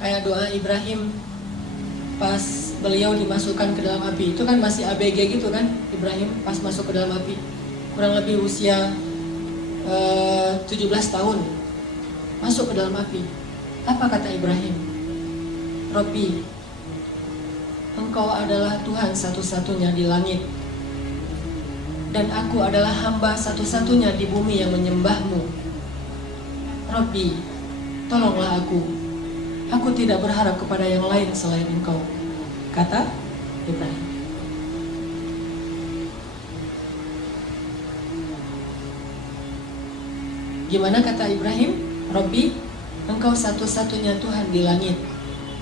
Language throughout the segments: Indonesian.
Kayak doa Ibrahim pas beliau dimasukkan ke dalam api, itu kan masih ABG gitu kan, Ibrahim pas masuk ke dalam api, kurang lebih usia 17 tahun, masuk ke dalam api. Apa kata Ibrahim? Robbi, Engkau adalah Tuhan satu-satunya di langit, dan aku adalah hamba satu-satunya di bumi yang menyembahmu. Robbi, tolonglah aku. Aku tidak berharap kepada yang lain selain Engkau, kata Ibrahim. Gimana kata Ibrahim? Robbi, Engkau satu-satunya Tuhan di langit,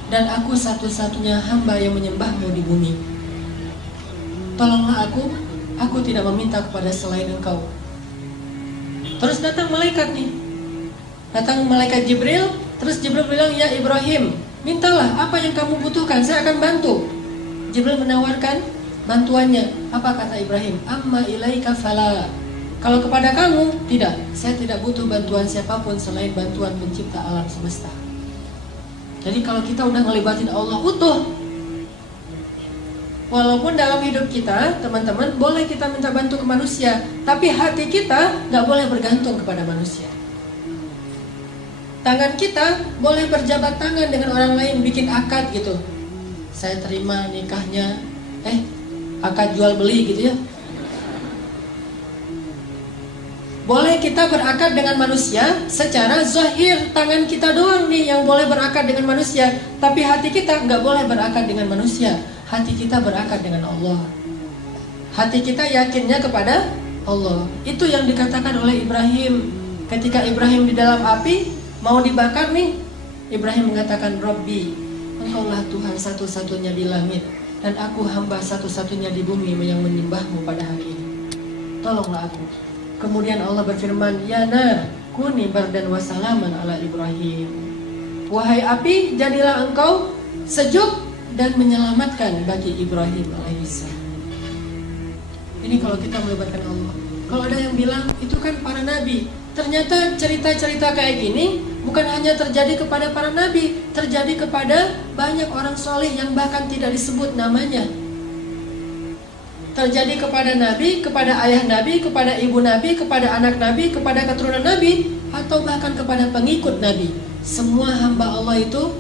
dan aku satu-satunya hamba yang menyembahmu di bumi. Tolonglah aku tidak meminta kepada selain Engkau. Terus datang malaikat nih. Datang malaikat Jibril. Terus Jibril bilang, ya Ibrahim, mintalah apa yang kamu butuhkan, saya akan bantu. Jibril menawarkan bantuannya. Apa kata Ibrahim? Amma ilaika fala. Kalau kepada kamu, tidak. Saya tidak butuh bantuan siapapun selain bantuan pencipta alam semesta. Jadi kalau kita udah ngelibatin Allah utuh, walaupun dalam hidup kita, teman-teman, boleh kita minta bantu ke manusia, tapi hati kita gak boleh bergantung kepada manusia. Tangan kita boleh berjabat tangan dengan orang lain, bikin akad gitu. Saya terima nikahnya, akad jual beli gitu ya. Boleh kita berakad dengan manusia secara zahir, tangan kita doang nih yang boleh berakad dengan manusia, tapi hati kita nggak boleh berakad dengan manusia. Hati kita berakad dengan Allah. Hati kita yakinnya kepada Allah. Itu yang dikatakan oleh Ibrahim. Ketika Ibrahim di dalam api mau dibakar nih, Ibrahim mengatakan, Robbi, Engkaulah Tuhan satu-satunya di langit, dan aku hamba satu-satunya di bumi yang menyembahmu pada hari ini. Tolonglah aku. Kemudian Allah berfirman, ya nar, kuni bardan wa salaman ala Ibrahim. Wahai api, jadilah engkau sejuk dan menyelamatkan bagi Ibrahim alaihissalam. Ini kalau kita melibatkan Allah. Kalau ada yang bilang, itu kan para nabi. Ternyata cerita-cerita kayak gini bukan hanya terjadi kepada para nabi, terjadi kepada banyak orang soleh yang bahkan tidak disebut namanya. Terjadi kepada nabi, kepada ayah nabi, kepada ibu nabi, kepada anak nabi, kepada keturunan nabi, atau bahkan kepada pengikut nabi. Semua hamba Allah itu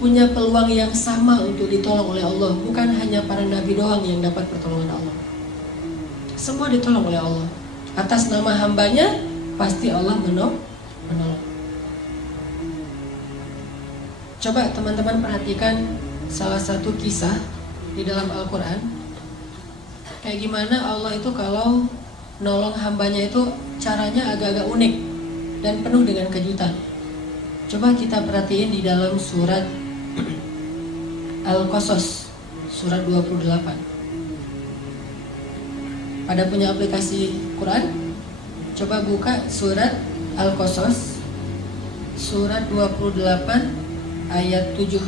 punya peluang yang sama untuk ditolong oleh Allah. Bukan hanya para nabi doang yang dapat pertolongan Allah. Semua ditolong oleh Allah. Atas nama hambanya pasti Allah menolong. Coba teman-teman perhatikan salah satu kisah di dalam Al-Quran. Kayak gimana Allah itu kalau nolong hambanya itu caranya agak-agak unik dan penuh dengan kejutan. Coba kita perhatiin di dalam surat Al-Qasas, surat 28. Pada punya aplikasi Quran? Coba buka surat Al-Qasas, surat 28 ayat 7.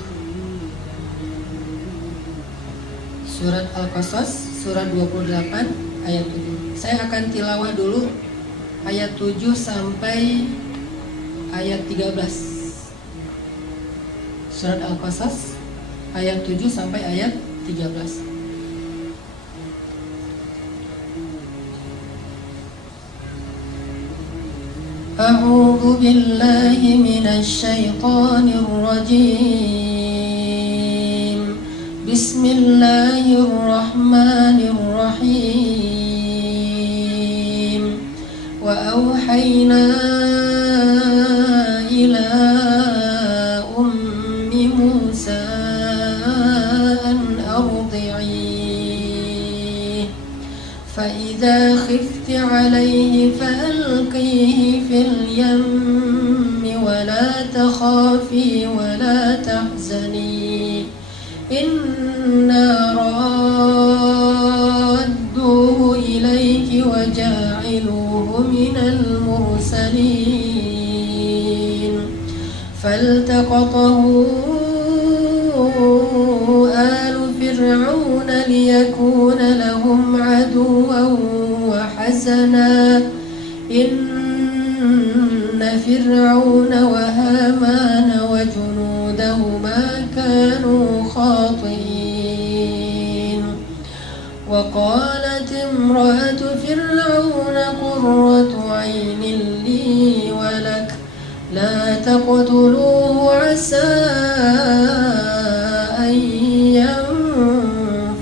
Surat Al-Qasas, surat 28 ayat 7. Saya akan tilawah dulu ayat 7 sampai ayat 13. Surat Al-Qasas ayat 7 sampai ayat 13. A'udzu billahi minasy syaithanir rajim. Bismillahirrahmanirrahim. Wa auhayna ila ummi Musa an ardi'i fa idza khifti 'alayhi fa'alqihi fil yammi wa la takhafi wa la tahzani inna radduhu ilayki wa ja'iluhu minal mursalin faltaqatahu alu fir'auna liyakuna lahum aduwwan wa hazana inna فرعون وهامان وجنودهما كانوا خاطئين وقالت امرأة فرعون قرة عين لي ولك لا تقتلوه عسى أن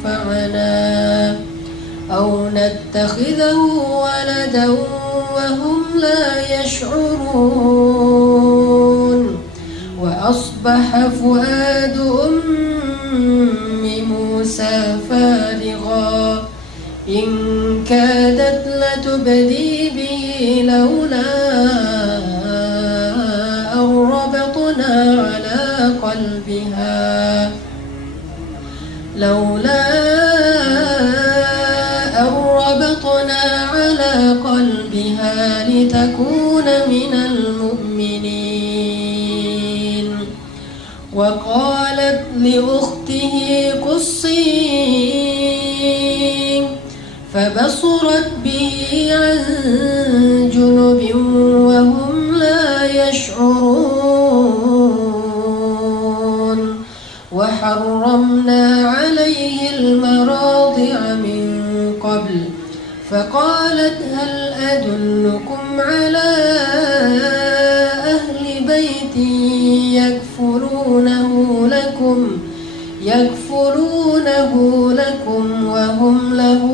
ينفعنا أو نتخذه ولدا وهم لا يشعرون وأصبح فؤاد أم موسى فارغا إن كادت لتبدي به لولا أن ربطنا على قلبها لتكون من المؤمنين وقالت لأخته قصيه فبصرت به عن جنب وهم لا يشعرون وحرمنا عليه المراضع من قبل فقالت هل أدلكم على أهل بيت يكفلونه لكم وهم له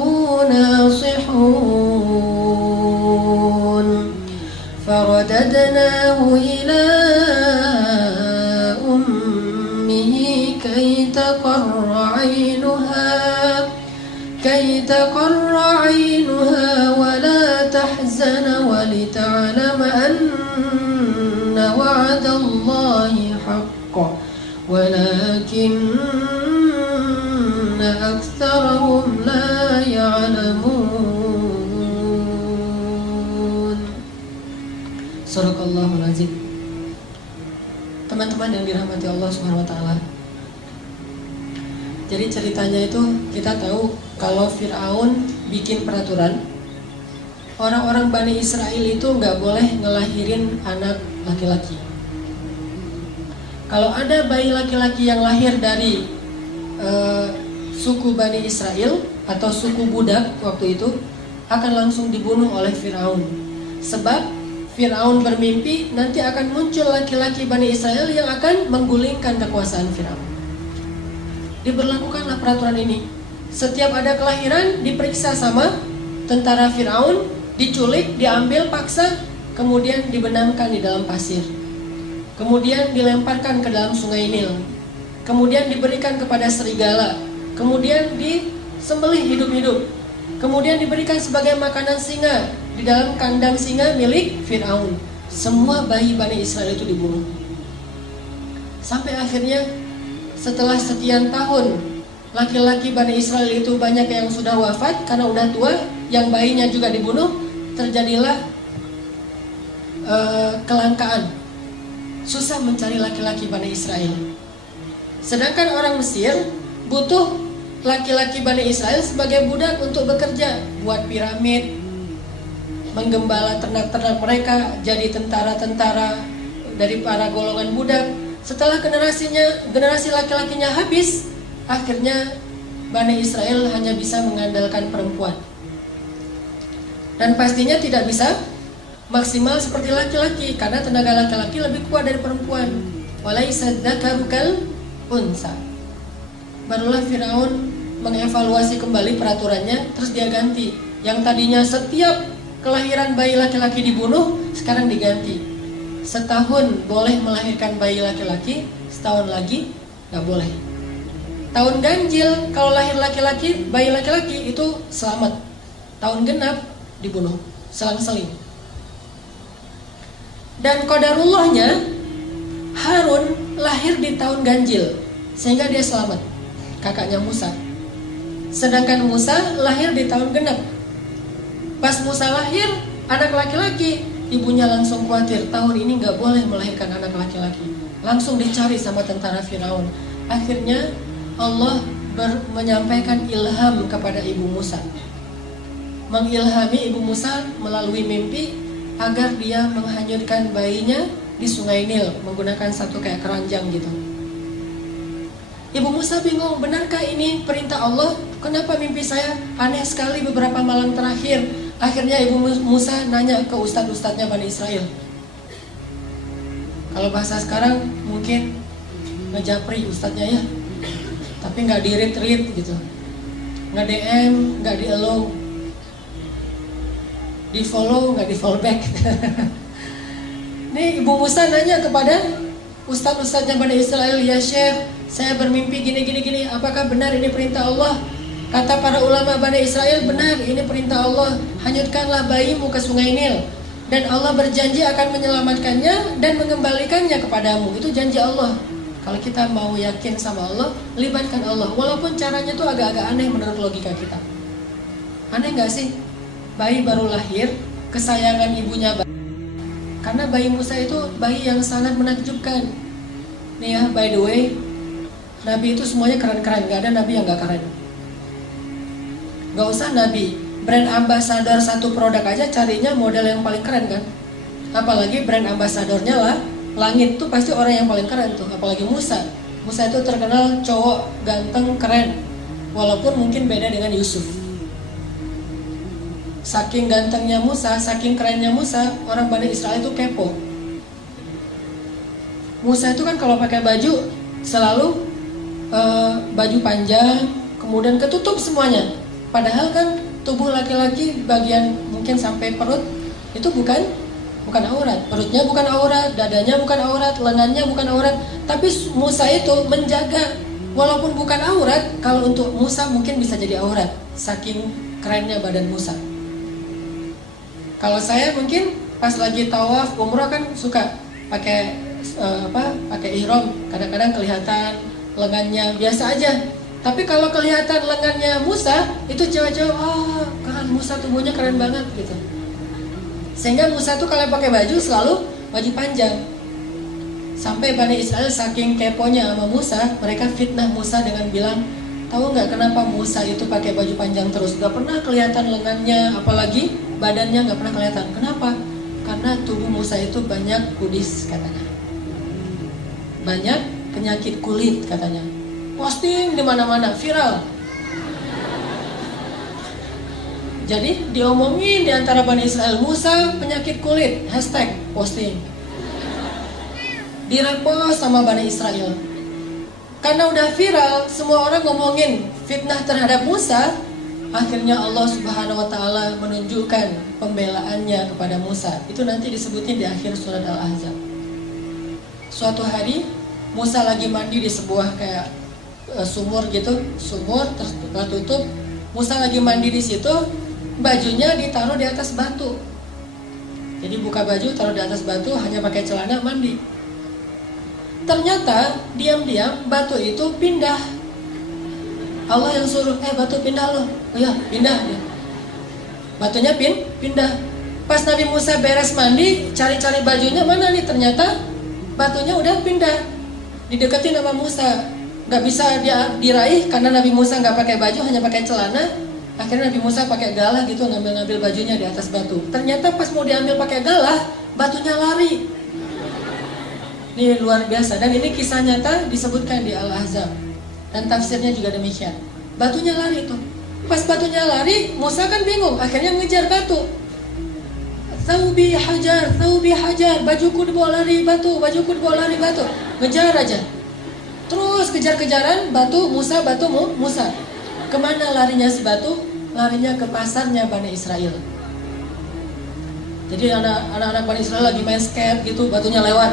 ناصحون فرددناه إلى أمه كي تقر عينها ولا تحزن ولتعلم أن وعد الله حق ولكن أكثرهم لا يعلمون. Sadaqallahul Azim. Teman-teman yang dirahmati Allah Subhanahu wa taala. Jadi ceritanya itu kita tahu kalau Fir'aun bikin peraturan orang-orang Bani Israel itu nggak boleh ngelahirin anak laki-laki. Kalau ada bayi laki-laki yang lahir dari suku Bani Israel atau suku budak waktu itu akan langsung dibunuh oleh Fir'aun. Sebab Fir'aun bermimpi nanti akan muncul laki-laki Bani Israel yang akan menggulingkan kekuasaan Fir'aun. Diberlakukanlah peraturan ini. Setiap ada kelahiran diperiksa sama tentara Fir'aun, diculik, diambil paksa, kemudian dibenamkan di dalam pasir. Kemudian dilemparkan ke dalam sungai Nil. Kemudian diberikan kepada serigala. Kemudian disembelih hidup-hidup. Kemudian diberikan sebagai makanan singa di dalam kandang singa milik Fir'aun. Semua bayi Bani Israel itu dibunuh. Sampai akhirnya setelah sekian tahun laki-laki Bani Israel itu banyak yang sudah wafat karena udah tua, yang bayinya juga dibunuh. Terjadilah kelangkaan. Susah mencari laki-laki Bani Israel. Sedangkan orang Mesir butuh laki-laki Bani Israel sebagai budak untuk bekerja, buat piramid, menggembala ternak-ternak mereka, jadi tentara-tentara dari para golongan budak. Setelah generasi laki-lakinya habis, akhirnya Bani Israel hanya bisa mengandalkan perempuan. Dan pastinya tidak bisa maksimal seperti laki-laki karena tenaga laki-laki lebih kuat dari perempuan. Walaisa dzakaru kal unsa. Barulah Firaun mengevaluasi kembali peraturannya, terus dia ganti. Yang tadinya setiap kelahiran bayi laki-laki dibunuh, sekarang diganti. Setahun boleh melahirkan bayi laki-laki, setahun lagi nggak boleh. Tahun ganjil kalau lahir laki-laki, bayi laki-laki itu selamat. Tahun genap dibunuh, selang-seling. Dan qadarullahnya Harun lahir di tahun ganjil, sehingga dia selamat, kakaknya Musa. Sedangkan Musa lahir di tahun genap. Pas Musa lahir, anak laki-laki, ibunya langsung khawatir, tahun ini gak boleh melahirkan anak laki-laki. Langsung dicari sama tentara Firaun. Akhirnya Allah menyampaikan ilham kepada ibu Musa, mengilhami ibu Musa melalui mimpi. agar dia menghanyutkan bayinya di sungai Nil menggunakan satu kayak keranjang gitu. Ibu Musa bingung, benarkah ini perintah Allah? Kenapa mimpi saya aneh sekali beberapa malam terakhir? Akhirnya Ibu Musa nanya ke ustadz-ustadznya Bani Israel. Kalau bahasa sekarang mungkin ngejapri ustadznya ya, tapi nggak di-read gitu, nggak DM, nggak di-allow, di-follow, nggak di-follow back. Nih Ibu Musa nanya kepada ustadz-ustadznya Bani Israel, ya Syekh, saya bermimpi gini, apakah benar ini perintah Allah? Kata para ulama Bani Israel, benar, ini perintah Allah. Hanyutkanlah bayimu ke sungai Nil, dan Allah berjanji akan menyelamatkannya dan mengembalikannya kepadamu. Itu janji Allah. Kalau kita mau yakin sama Allah, libatkan Allah. Walaupun caranya tuh agak-agak aneh menurut logika kita. Aneh gak sih? Bayi baru lahir, kesayangan ibunya karena bayi Musa itu bayi yang sangat menakjubkan. Nih ya, by the way, Nabi itu semuanya keren-keren, gak ada Nabi yang gak keren. Gak usah Nabi, brand ambassador satu produk aja carinya model yang paling keren kan. Apalagi brand ambasadornya lah langit tuh pasti orang yang paling keren tuh. Apalagi Musa itu terkenal cowok ganteng keren, walaupun mungkin beda dengan Yusuf. Saking gantengnya Musa, saking kerennya Musa, orang Bani Israel itu kepo. Musa itu kan kalau pakai baju selalu baju panjang, kemudian ketutup semuanya. Padahal kan tubuh laki-laki bagian mungkin sampai perut itu bukan aurat. Perutnya bukan aurat, dadanya bukan aurat, lengannya bukan aurat. Tapi Musa itu menjaga, walaupun bukan aurat, kalau untuk Musa mungkin bisa jadi aurat. Saking kerennya badan Musa. Kalau saya mungkin pas lagi tawaf umrah kan suka pakai pakai ihram, kadang-kadang kelihatan lengannya biasa aja. Tapi kalau kelihatan lengannya Musa, itu cewek-cewek, keren, Musa tubuhnya keren banget gitu. Sehingga Musa tuh kalau pakai baju selalu baju panjang. Sampai Bani Israel saking keponya sama Musa, mereka fitnah Musa dengan bilang, tahu nggak kenapa Musa itu pakai baju panjang terus? Gak pernah kelihatan lengannya, apalagi badannya gak pernah kelihatan. Kenapa? Karena tubuh Musa itu banyak kudis katanya. Banyak penyakit kulit katanya. Posting di mana-mana, viral. Jadi diomongin di antara Bani Israel, Musa penyakit kulit, hashtag posting. Direpost sama Bani Israel. Karena udah viral, semua orang ngomongin fitnah terhadap Musa. Akhirnya Allah Subhanahu wa Ta'ala menunjukkan pembelaannya kepada Musa. Itu nanti disebutin di akhir surat Al-Ahzab. Suatu hari Musa lagi mandi di sebuah kayak sumur gitu, sumur tertutup. Musa lagi mandi di situ, bajunya ditaruh di atas batu. Jadi buka baju, taruh di atas batu, hanya pakai celana mandi. Ternyata diam-diam batu itu pindah. Allah yang suruh, batu pindah loh. Oh ya, pindah dia. Batunya pindah. Pas Nabi Musa beres mandi, cari-cari bajunya mana nih, ternyata batunya udah pindah. Dideketin sama Musa. Gak bisa dia diraih karena Nabi Musa gak pakai baju, hanya pakai celana. Akhirnya Nabi Musa pakai galah gitu, ngambil bajunya di atas batu. Ternyata pas mau diambil pakai galah, batunya lari. Ini luar biasa. Dan ini kisah nyata disebutkan di Al-Ahzab. Dan tafsirnya juga demikian. Batunya lari tuh. Pas batunya lari, Musa kan bingung. Akhirnya ngejar batu. Thawbi hajar, bajuku dibawa lari batu, ngejar aja. Terus kejar-kejaran, batu Musa. Kemana larinya si batu? Larinya ke pasarnya Bani Israel. Jadi anak-anak Bani Israel lagi main skate gitu, batunya lewat.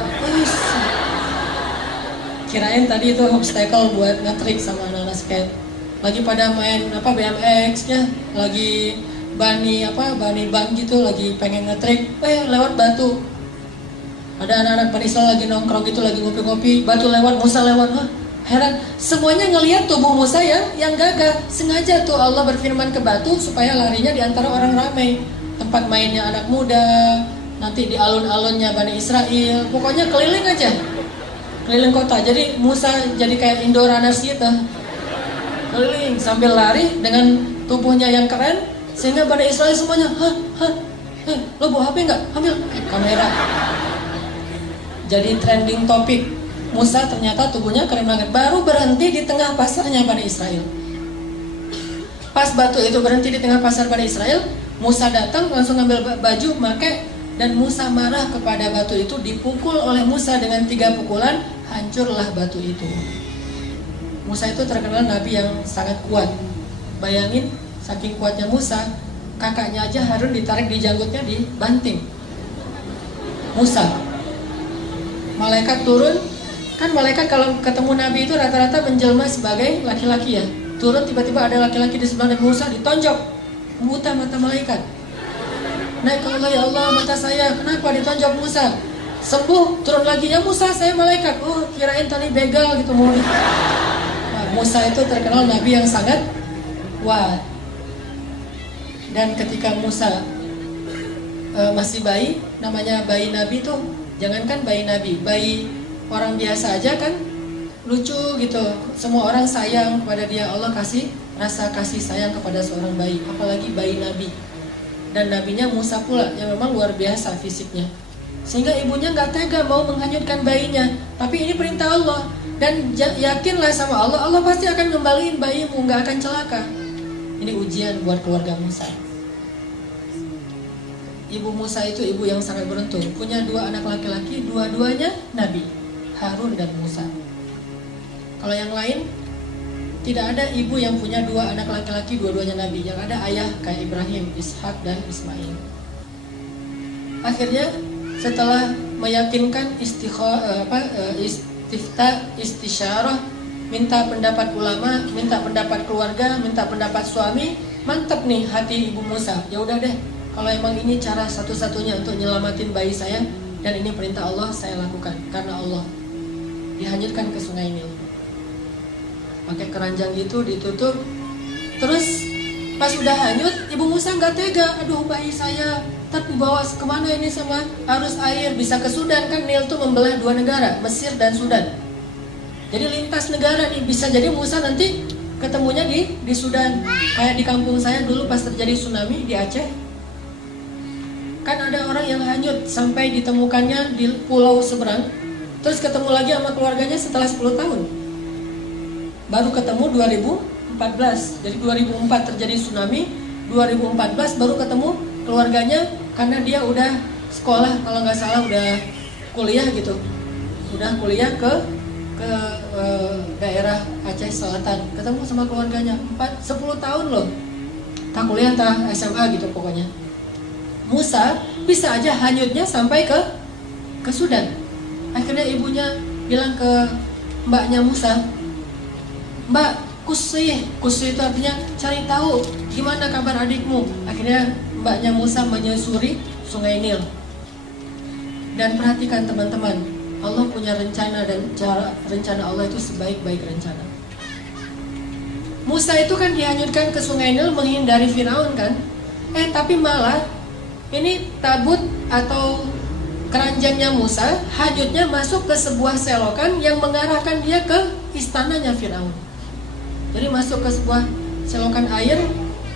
Kirain tadi itu obstacle buat nge-trick sama anak-anak skate. Lagi pada main BMX-nya, lagi bani ban gitu, lagi pengen nge-trick, lewat batu. Ada anak-anak Bani Israel lagi nongkrong gitu, lagi ngopi-ngopi, batu lewat, Musa lewat. Heran, semuanya ngelihat tubuh Musa yang gagah. Sengaja tuh Allah berfirman ke batu supaya larinya di antara orang ramai. Tempat mainnya anak muda, nanti di alun-alunnya Bani Israel, pokoknya keliling aja. Keliling kota, jadi Musa jadi kayak Indoranas gitu. Keliling sambil lari dengan tubuhnya yang keren, sehingga Bani Israel semuanya Lo bawa HP nggak? Ambil kamera. Jadi trending topik. Musa ternyata tubuhnya keren banget. Baru berhenti di tengah pasarnya Bani Israel. Pas batu itu berhenti di tengah pasar Bani Israel, Musa datang langsung ngambil baju, pakai, dan Musa marah kepada batu itu. Dipukul oleh Musa dengan 3 pukulan, hancurlah batu itu. Musa itu terkenal nabi yang sangat kuat. Bayangin, saking kuatnya Musa, kakaknya aja Harun ditarik di janggutnya, dibanting. Musa, malaikat turun. Kan malaikat kalau ketemu nabi itu rata-rata menjelma sebagai laki-laki ya. Turun tiba-tiba ada laki-laki di sebelah Nabi Musa, ditonjok, buta mata malaikat. Naik ke Allah, ya Allah mata saya, kenapa ditonjok Musa? Sembuh, turun lagi, ya Musa saya malaikat. Oh kirain tadi begal gitu mau. Nah, Musa itu terkenal nabi yang sangat kuat. Dan ketika Musa masih bayi, namanya bayi nabi tuh, jangankan bayi nabi, bayi orang biasa aja kan lucu gitu, semua orang sayang kepada dia. Allah kasih rasa kasih sayang kepada seorang bayi, apalagi bayi nabi. Dan nabinya Musa pula yang memang luar biasa fisiknya, sehingga ibunya nggak tega mau menghanyutkan bayinya. Tapi ini perintah Allah, dan yakinlah sama Allah, Allah pasti akan ngembaliin bayimu, nggak akan celaka. Ini ujian buat keluarga Musa. Ibu Musa itu ibu yang sangat beruntung, punya 2 anak laki-laki, dua-duanya nabi, Harun dan Musa. Kalau yang lain, tidak ada ibu yang punya 2 anak laki-laki, dua-duanya nabi. Yang ada ayah kayak Ibrahim, Ishak, dan Ismail. Akhirnya setelah meyakinkan istisyarah, minta pendapat ulama, minta pendapat keluarga, minta pendapat suami, mantep nih hati ibu Musa. Ya udah deh, kalau emang ini cara satu-satunya untuk nyelamatin bayi saya, dan ini perintah Allah, saya lakukan karena Allah. Dihanyutkan ke Sungai Nil, pakai keranjang gitu ditutup. Terus pas udah hanyut, ibu Musa nggak tega, aduh bayi saya, tapi bawa kemana ini sama arus air, bisa ke Sudan kan. Nil tuh membelah 2 negara, Mesir dan Sudan. Jadi lintas negara nih, bisa jadi Musa nanti ketemunya di Sudan. Kayak di kampung saya dulu pas terjadi tsunami di Aceh, kan ada orang yang hanyut sampai ditemukannya di pulau seberang, terus ketemu lagi sama keluarganya setelah 10 tahun. Baru ketemu 2014. Jadi 2004 terjadi tsunami, 2014 baru ketemu keluarganya karena dia udah sekolah, kalau nggak salah udah kuliah gitu. Udah kuliah ke daerah Aceh Selatan, ketemu sama keluarganya 10 tahun loh. Tak kuliah, tak SMA gitu pokoknya. Musa bisa aja hanyutnya sampai ke Sudan. Akhirnya ibunya bilang ke mbaknya Musa, Mbak, kusih itu artinya cari tahu gimana kabar adikmu. Akhirnya mbaknya Musa menyusuri Sungai Nil. Dan perhatikan teman-teman, Allah punya rencana, dan rencana Allah itu sebaik-baik rencana. Musa itu kan dihanyutkan ke Sungai Nil menghindari Firaun kan. Tapi malah ini tabut atau keranjangnya Musa hanyutnya masuk ke sebuah selokan yang mengarahkan dia ke istananya Firaun. Jadi masuk ke sebuah selokan air,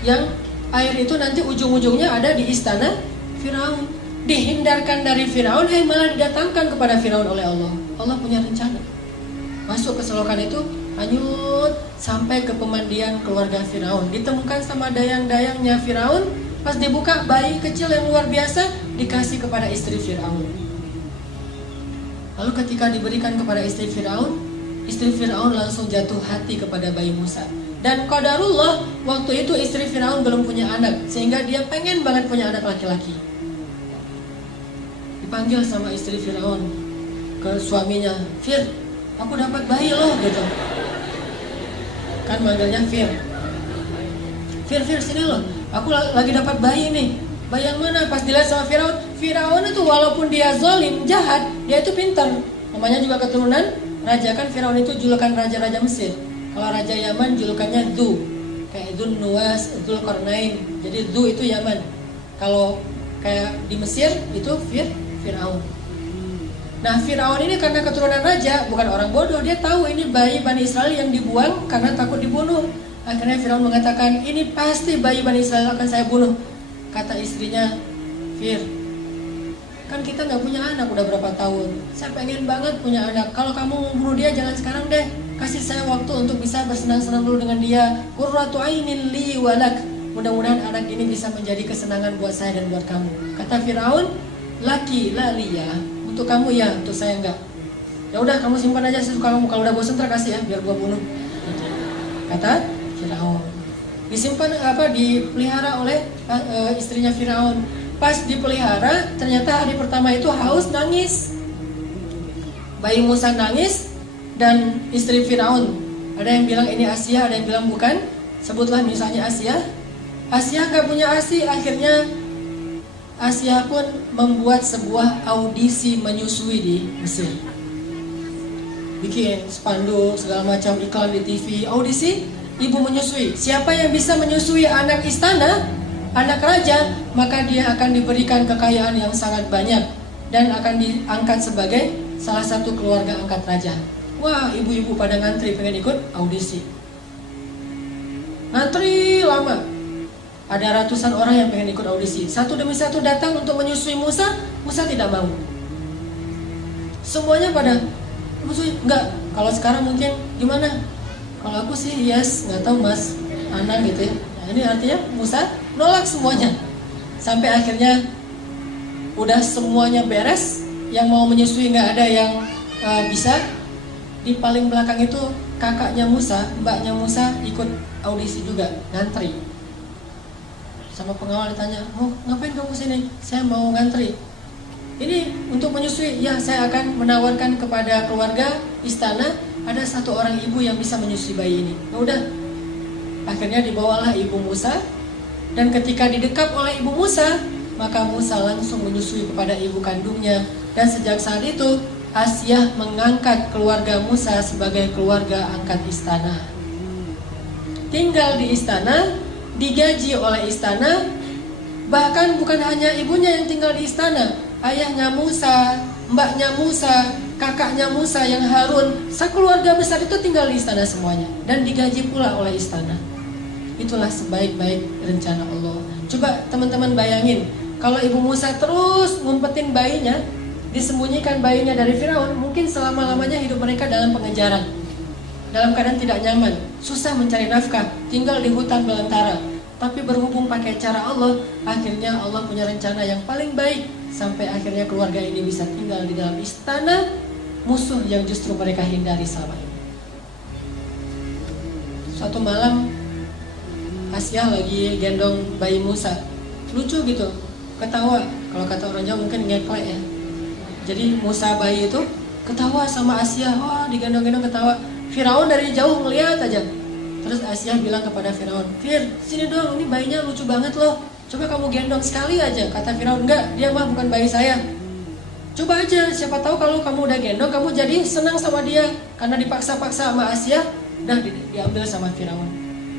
yang air itu nanti ujung-ujungnya ada di istana Firaun. Dihindarkan dari Firaun, malah didatangkan kepada Firaun oleh Allah. Allah punya rencana. Masuk ke selokan itu, hanyut sampai ke pemandian keluarga Firaun. Ditemukan sama dayang-dayangnya Firaun. Pas dibuka, bayi kecil yang luar biasa dikasih kepada istri Firaun. Lalu ketika diberikan kepada istri Firaun langsung jatuh hati kepada bayi Musa. Dan qadarullah, waktu itu istri Firaun belum punya anak, sehingga dia pengen banget punya anak laki-laki. Dipanggil sama istri Firaun ke suaminya, Fir, aku dapat bayi loh gitu. Kan manggilnya Fir, sini loh, aku lagi dapat bayi nih. Bayi yang mana? Pas dilihat sama Firaun itu walaupun dia zalim, jahat, dia itu pintar. Namanya juga keturunan raja, kan Firaun itu julukan raja-raja Mesir. Kalau raja Yaman julukannya Dhu, kayak Dzun Nuwas, Dzulqarnain. Jadi Dhu itu Yaman. Kalau kayak di Mesir itu Firaun. Nah, Firaun ini karena keturunan raja, bukan orang bodoh, dia tahu ini bayi Bani Israel yang dibuang karena takut dibunuh. Akhirnya Firaun mengatakan, ini pasti bayi Bani Israel akan saya bunuh. Kata istrinya Fir, kan kita nggak punya anak udah berapa tahun. Saya pengen banget punya anak. Kalau kamu mau bunuh dia jangan sekarang deh. Kasih saya waktu untuk bisa bersenang-senang dulu dengan dia. Qurratu ainin li walak. Mudah-mudahan anak ini bisa menjadi kesenangan buat saya dan buat kamu. Kata Firaun, laki lali ya. Untuk kamu ya, untuk saya enggak. Ya udah kamu simpan aja sesuka kamu. Kalau udah bosan terkasih ya, biar gua bunuh. Kata Firaun. Disimpan dipelihara oleh istrinya Firaun. Pas dipelihara, ternyata hari pertama itu haus, nangis. Bayi Musa nangis. Dan istri Firaun, ada yang bilang ini Asia, ada yang bilang bukan. Sebutlah misalnya Asia. Asia gak punya ASI. Akhirnya Asia pun membuat sebuah audisi menyusui di Mesir. Bikin spanduk, segala macam iklan di TV. Audisi, ibu menyusui. Siapa yang bisa menyusui anak istana, anak raja, maka dia akan diberikan kekayaan yang sangat banyak dan akan diangkat sebagai salah satu keluarga angkat raja. Wah, ibu-ibu pada ngantri pengen ikut audisi. Ngantri lama. Ada ratusan orang yang pengen ikut audisi. Satu demi satu datang untuk menyusui Musa. Musa tidak mau. Semuanya pada menyusui. Enggak. Kalau sekarang mungkin gimana? Kalau aku sih yes, nggak tahu mas, anak gitu ya. Nah, ini artinya Musa nolak semuanya. Sampai akhirnya udah semuanya beres. Yang mau menyusui nggak ada yang bisa. Di paling belakang itu kakaknya Musa, mbaknya Musa ikut audisi juga, ngantri. Sama pengawal ditanya, mau ngapain kamu sini? Saya mau ngantri. Ini untuk menyusui, ya saya akan menawarkan kepada keluarga istana, ada satu orang ibu yang bisa menyusui bayi ini. Ya udah, akhirnya dibawalah ibu Musa, dan ketika didekap oleh ibu Musa, maka Musa langsung menyusui kepada ibu kandungnya. Dan sejak saat itu, Asyah mengangkat keluarga Musa sebagai keluarga angkat istana. Tinggal di istana, digaji oleh istana. Bahkan bukan hanya ibunya yang tinggal di istana, ayahnya Musa, mbaknya Musa, kakaknya Musa yang Harun, sekeluarga besar itu tinggal di istana semuanya. Dan digaji pula oleh istana. Itulah sebaik-baik rencana Allah. Coba teman-teman bayangin, kalau ibu Musa terus ngumpetin bayinya, disembunyikan bayinya dari Firaun, mungkin selama-lamanya hidup mereka dalam pengejaran, dalam keadaan tidak nyaman, susah mencari nafkah, tinggal di hutan belantara. Tapi berhubung pakai cara Allah, akhirnya Allah punya rencana yang paling baik, sampai akhirnya keluarga ini bisa tinggal di dalam istana musuh yang justru mereka hindari selama ini. Suatu malam Asyah lagi gendong bayi Musa, lucu gitu, ketawa. Kalau kata orang Jawa mungkin ngeklek ya. Jadi Musa bayi itu ketawa sama Asyah, wah digendong-gendong ketawa. Firaun dari jauh ngeliat aja. Terus Asyah bilang kepada Firaun, Fir, sini dong, ini bayinya lucu banget loh. Coba kamu gendong sekali aja. Kata Firaun, enggak, dia mah bukan bayi saya. Coba aja, siapa tahu kalau kamu udah gendong, kamu jadi senang sama dia. Karena dipaksa-paksa sama Asyah, udah diambil sama Firaun.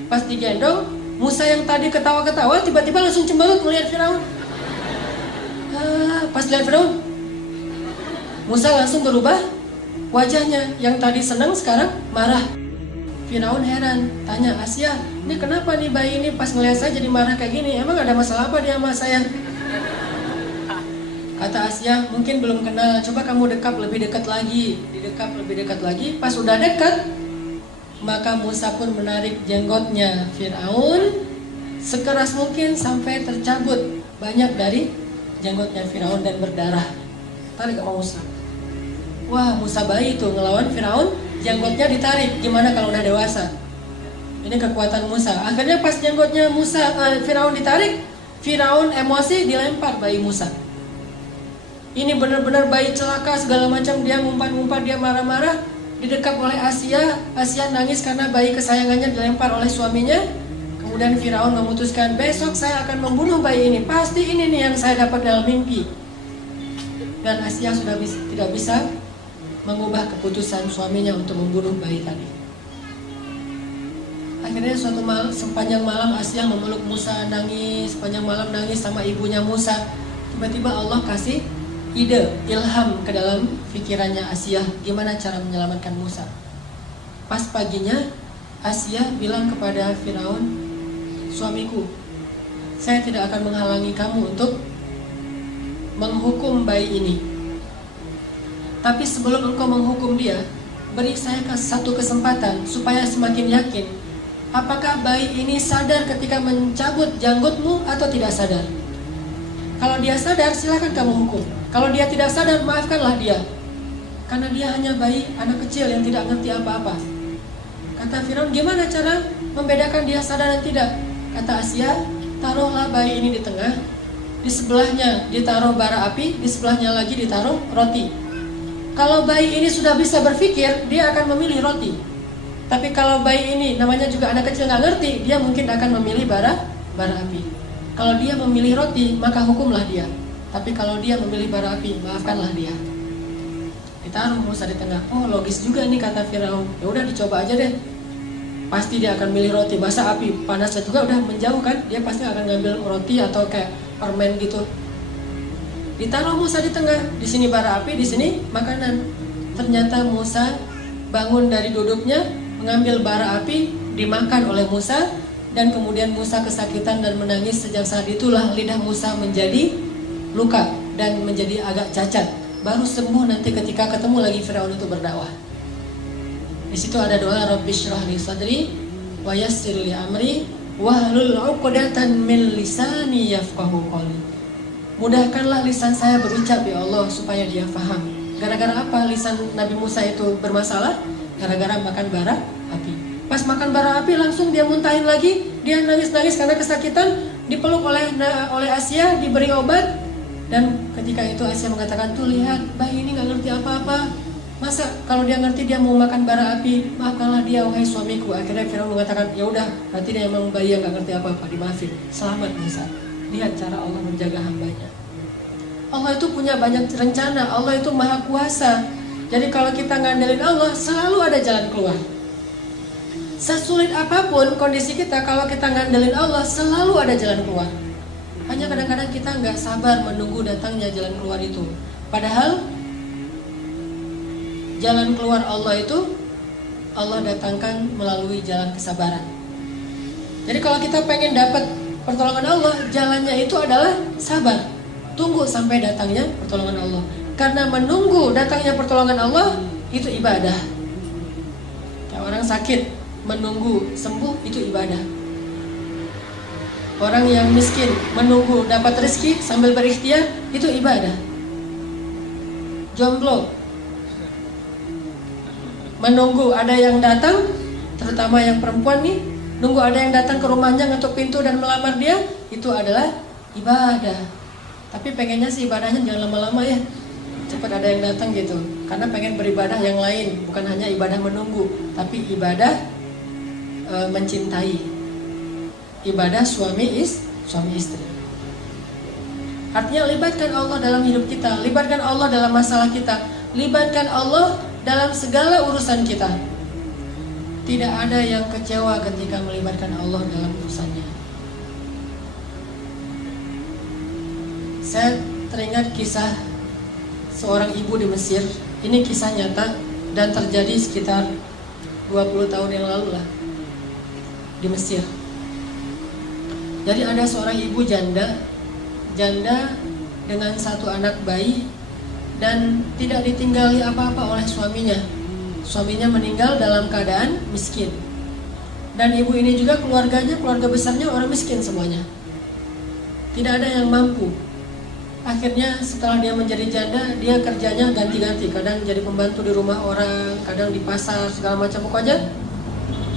Pas digendong, Musa yang tadi ketawa-ketawa, tiba-tiba langsung cemberut melihat Firaun. Pas lihat Firaun, Musa langsung berubah wajahnya, yang tadi senang sekarang marah. Firaun heran, tanya Asyah, ini kenapa nih bayi ini pas ngeliat saya jadi marah kayak gini? Emang ada masalah apa dia sama saya? Kata Asyah, mungkin belum kenal, coba kamu dekap lebih dekat lagi. Didekap lebih dekat lagi, pas udah dekat, maka Musa pun menarik jenggotnya Firaun sekeras mungkin sampai tercabut banyak dari jenggotnya Firaun dan berdarah. Tarik sama Musa. Wah, Musa bayi itu ngelawan Firaun, jenggotnya ditarik. Gimana kalau udah dewasa? Ini kekuatan Musa. Akhirnya pas jenggotnya Firaun ditarik, Firaun emosi dilempar bayi Musa. Ini benar-benar bayi celaka segala macam, dia ngumpat-ngumpat, dia marah-marah, didekap oleh Asyah. Asyah nangis karena bayi kesayangannya dilempar oleh suaminya. Kemudian Firaun memutuskan, besok saya akan membunuh bayi ini. Pasti ini nih yang saya dapat dalam mimpi. Dan Asyah sudah tidak bisa mengubah keputusan suaminya untuk membunuh bayi tadi. Akhirnya suatu malam, sepanjang malam Asyah memeluk Musa, nangis, sepanjang malam nangis sama ibunya Musa. Tiba-tiba Allah kasih ide, ilham ke dalam pikirannya Asyah, gimana cara menyelamatkan Musa. Pas paginya Asyah bilang kepada Firaun, suamiku, saya tidak akan menghalangi kamu untuk menghukum bayi ini. Tapi sebelum engkau menghukum dia, beri saya satu kesempatan supaya semakin yakin apakah bayi ini sadar ketika mencabut janggutmu atau tidak sadar. Kalau dia sadar, silakan kamu hukum. Kalau dia tidak sadar, maafkanlah dia. Karena dia hanya bayi, anak kecil yang tidak ngerti apa-apa. Kata Firaun, gimana cara membedakan dia sadar dan tidak? Kata Asia, taruhlah bayi ini di tengah, di sebelahnya ditaruh bara api, di sebelahnya lagi ditaruh roti. Kalau bayi ini sudah bisa berpikir, dia akan memilih roti. Tapi kalau bayi ini namanya juga anak kecil nggak ngerti, dia mungkin akan memilih bara api. Kalau dia memilih roti, maka hukumlah dia. Tapi kalau dia memilih bara api, maafkanlah dia. Ditaruh Musa di tengah. Oh, logis juga nih kata Firaun. Ya udah dicoba aja deh. Pasti dia akan milih roti. Masa api panasnya juga udah menjauh kan? Dia pasti akan ngambil roti atau kayak permen gitu. Ditaruh Musa di tengah. Di sini bara api, di sini makanan. Ternyata Musa bangun dari duduknya, mengambil bara api, dimakan oleh Musa, dan kemudian Musa kesakitan dan menangis. Sejak saat itulah lidah Musa menjadi luka dan menjadi agak cacat. Baru sembuh nanti ketika ketemu lagi Firaun itu berdakwah. Di situ ada doa Rabbi shrah li sadri wa yassir li amri wahlul 'uqdatan min lisani yafqahu qawli. Mudahkanlah lisan saya berucap ya Allah supaya dia faham. Gara-gara apa lisan Nabi Musa itu bermasalah? Gara-gara makan bara api. Pas makan bara api langsung dia muntahin lagi, dia nangis-nangis karena kesakitan, dipeluk oleh Asia, diberi obat. Dan ketika itu Asia mengatakan, tuh lihat bayi ini gak ngerti apa-apa. Masa kalau dia ngerti dia mau makan bara api, maafkanlah dia wahai suamiku. Akhirnya Firaun mengatakan, ya udah berarti dia memang bayi yang gak ngerti apa-apa, dimaafin. Selamat Musa. Lihat cara Allah menjaga hambanya. Allah itu punya banyak rencana, Allah itu maha kuasa. Jadi kalau kita ngandelin Allah, selalu ada jalan keluar. Sesulit apapun kondisi kita, kalau kita ngandelin Allah, selalu ada jalan keluar. Hanya kadang-kadang kita nggak sabar menunggu datangnya jalan keluar itu. Padahal jalan keluar Allah itu Allah datangkan melalui jalan kesabaran. Jadi kalau kita pengen dapat pertolongan Allah, jalannya itu adalah sabar. Tunggu sampai datangnya pertolongan Allah. Karena menunggu datangnya pertolongan Allah itu ibadah. Kayak orang sakit menunggu sembuh itu ibadah. Orang yang miskin menunggu dapat rezeki sambil berikhtiar itu ibadah. Jomblo menunggu ada yang datang, terutama yang perempuan nih, nunggu ada yang datang ke rumahnya ngetuk pintu dan melamar dia, itu adalah ibadah. Tapi pengennya sih ibadahnya jangan lama-lama ya, cepat ada yang datang gitu. Karena pengen beribadah yang lain, bukan hanya ibadah menunggu, tapi ibadah mencintai. Ibadah suami istri. Artinya libatkan Allah dalam hidup kita, libatkan Allah dalam masalah kita, libatkan Allah dalam segala urusan kita. Tidak ada yang kecewa ketika melibatkan Allah dalam urusannya. Saya teringat kisah seorang ibu di Mesir. Ini kisah nyata dan terjadi sekitar 20 tahun yang lalu lah di Mesir. Jadi ada seorang ibu janda dengan satu anak bayi dan tidak ditinggali apa-apa oleh suaminya. Suaminya meninggal dalam keadaan miskin. Dan ibu ini juga keluarga besarnya orang miskin semuanya. Tidak ada yang mampu. Akhirnya setelah dia menjadi janda, dia kerjanya ganti-ganti. Kadang jadi pembantu di rumah orang, kadang di pasar, segala macam. Pokoknya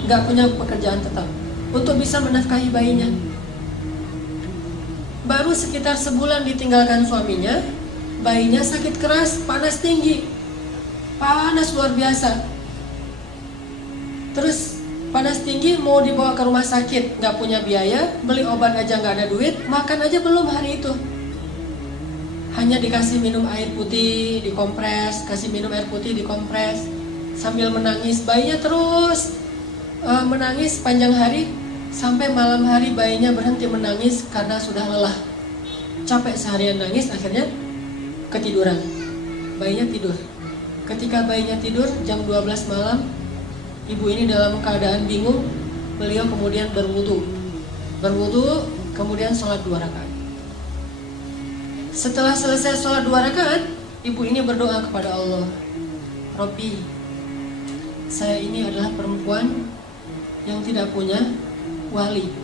nggak punya pekerjaan tetap untuk bisa menafkahi bayinya. Baru sekitar sebulan ditinggalkan suaminya, bayinya sakit keras, panas tinggi, panas luar biasa. Terus panas tinggi mau dibawa ke rumah sakit, nggak punya biaya, beli obat aja nggak ada duit, makan aja belum hari itu. Hanya dikasih minum air putih, dikompres, kasih minum air putih, dikompres, sambil menangis. Bayinya terus menangis panjang hari. Sampai malam hari bayinya berhenti menangis karena sudah lelah. Capek seharian nangis, akhirnya ketiduran. Bayinya tidur. Ketika bayinya tidur jam 12 malam, ibu ini dalam keadaan bingung. Beliau kemudian berwudu, kemudian sholat 2 rakaat. Setelah selesai sholat 2 rakaat, ibu ini berdoa kepada Allah, Robbi, saya ini adalah perempuan yang tidak punya wali,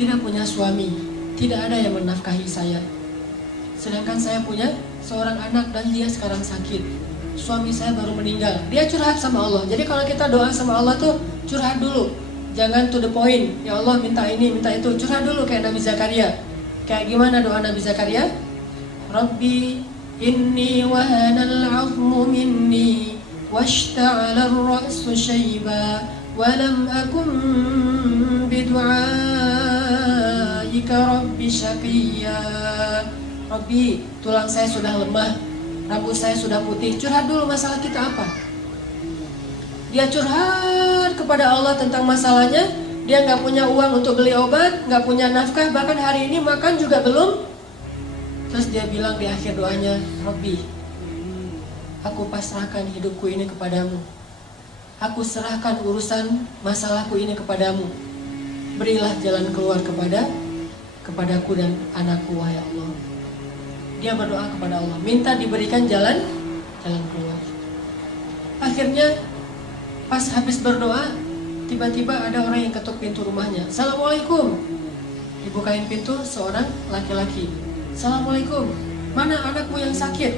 tidak punya suami, tidak ada yang menafkahi saya. Sedangkan saya punya seorang anak dan dia sekarang sakit. Suami saya baru meninggal. Dia curhat sama Allah. Jadi kalau kita doa sama Allah tuh curhat dulu, jangan to the point. Ya Allah minta ini, minta itu. Curhat dulu kayak Nabi Zakaria. Kayak gimana doa Nabi Zakaria? Rabbi inni wahanal 'azmu minni washta'ala ar-ra'su shayba wa lam akun bidu'aika rabbi syaqiyya. Rabbi, tulang saya sudah lemah, rambut saya sudah putih. Curhat dulu masalah kita apa. Dia curhat kepada Allah tentang masalahnya. Dia gak punya uang untuk beli obat, gak punya nafkah, bahkan hari ini makan juga belum. Terus dia bilang di akhir doanya, Rabbi, aku pasrahkan hidupku ini kepadamu. Aku serahkan urusan masalahku ini kepadamu. Berilah jalan keluar kepadaku dan anakku, wahai Allah. Dia berdoa kepada Allah, minta diberikan jalan keluar. Akhirnya pas habis berdoa, tiba-tiba ada orang yang ketuk pintu rumahnya. Assalamualaikum. Dibukain pintu seorang laki-laki. Assalamualaikum. Mana anakmu yang sakit?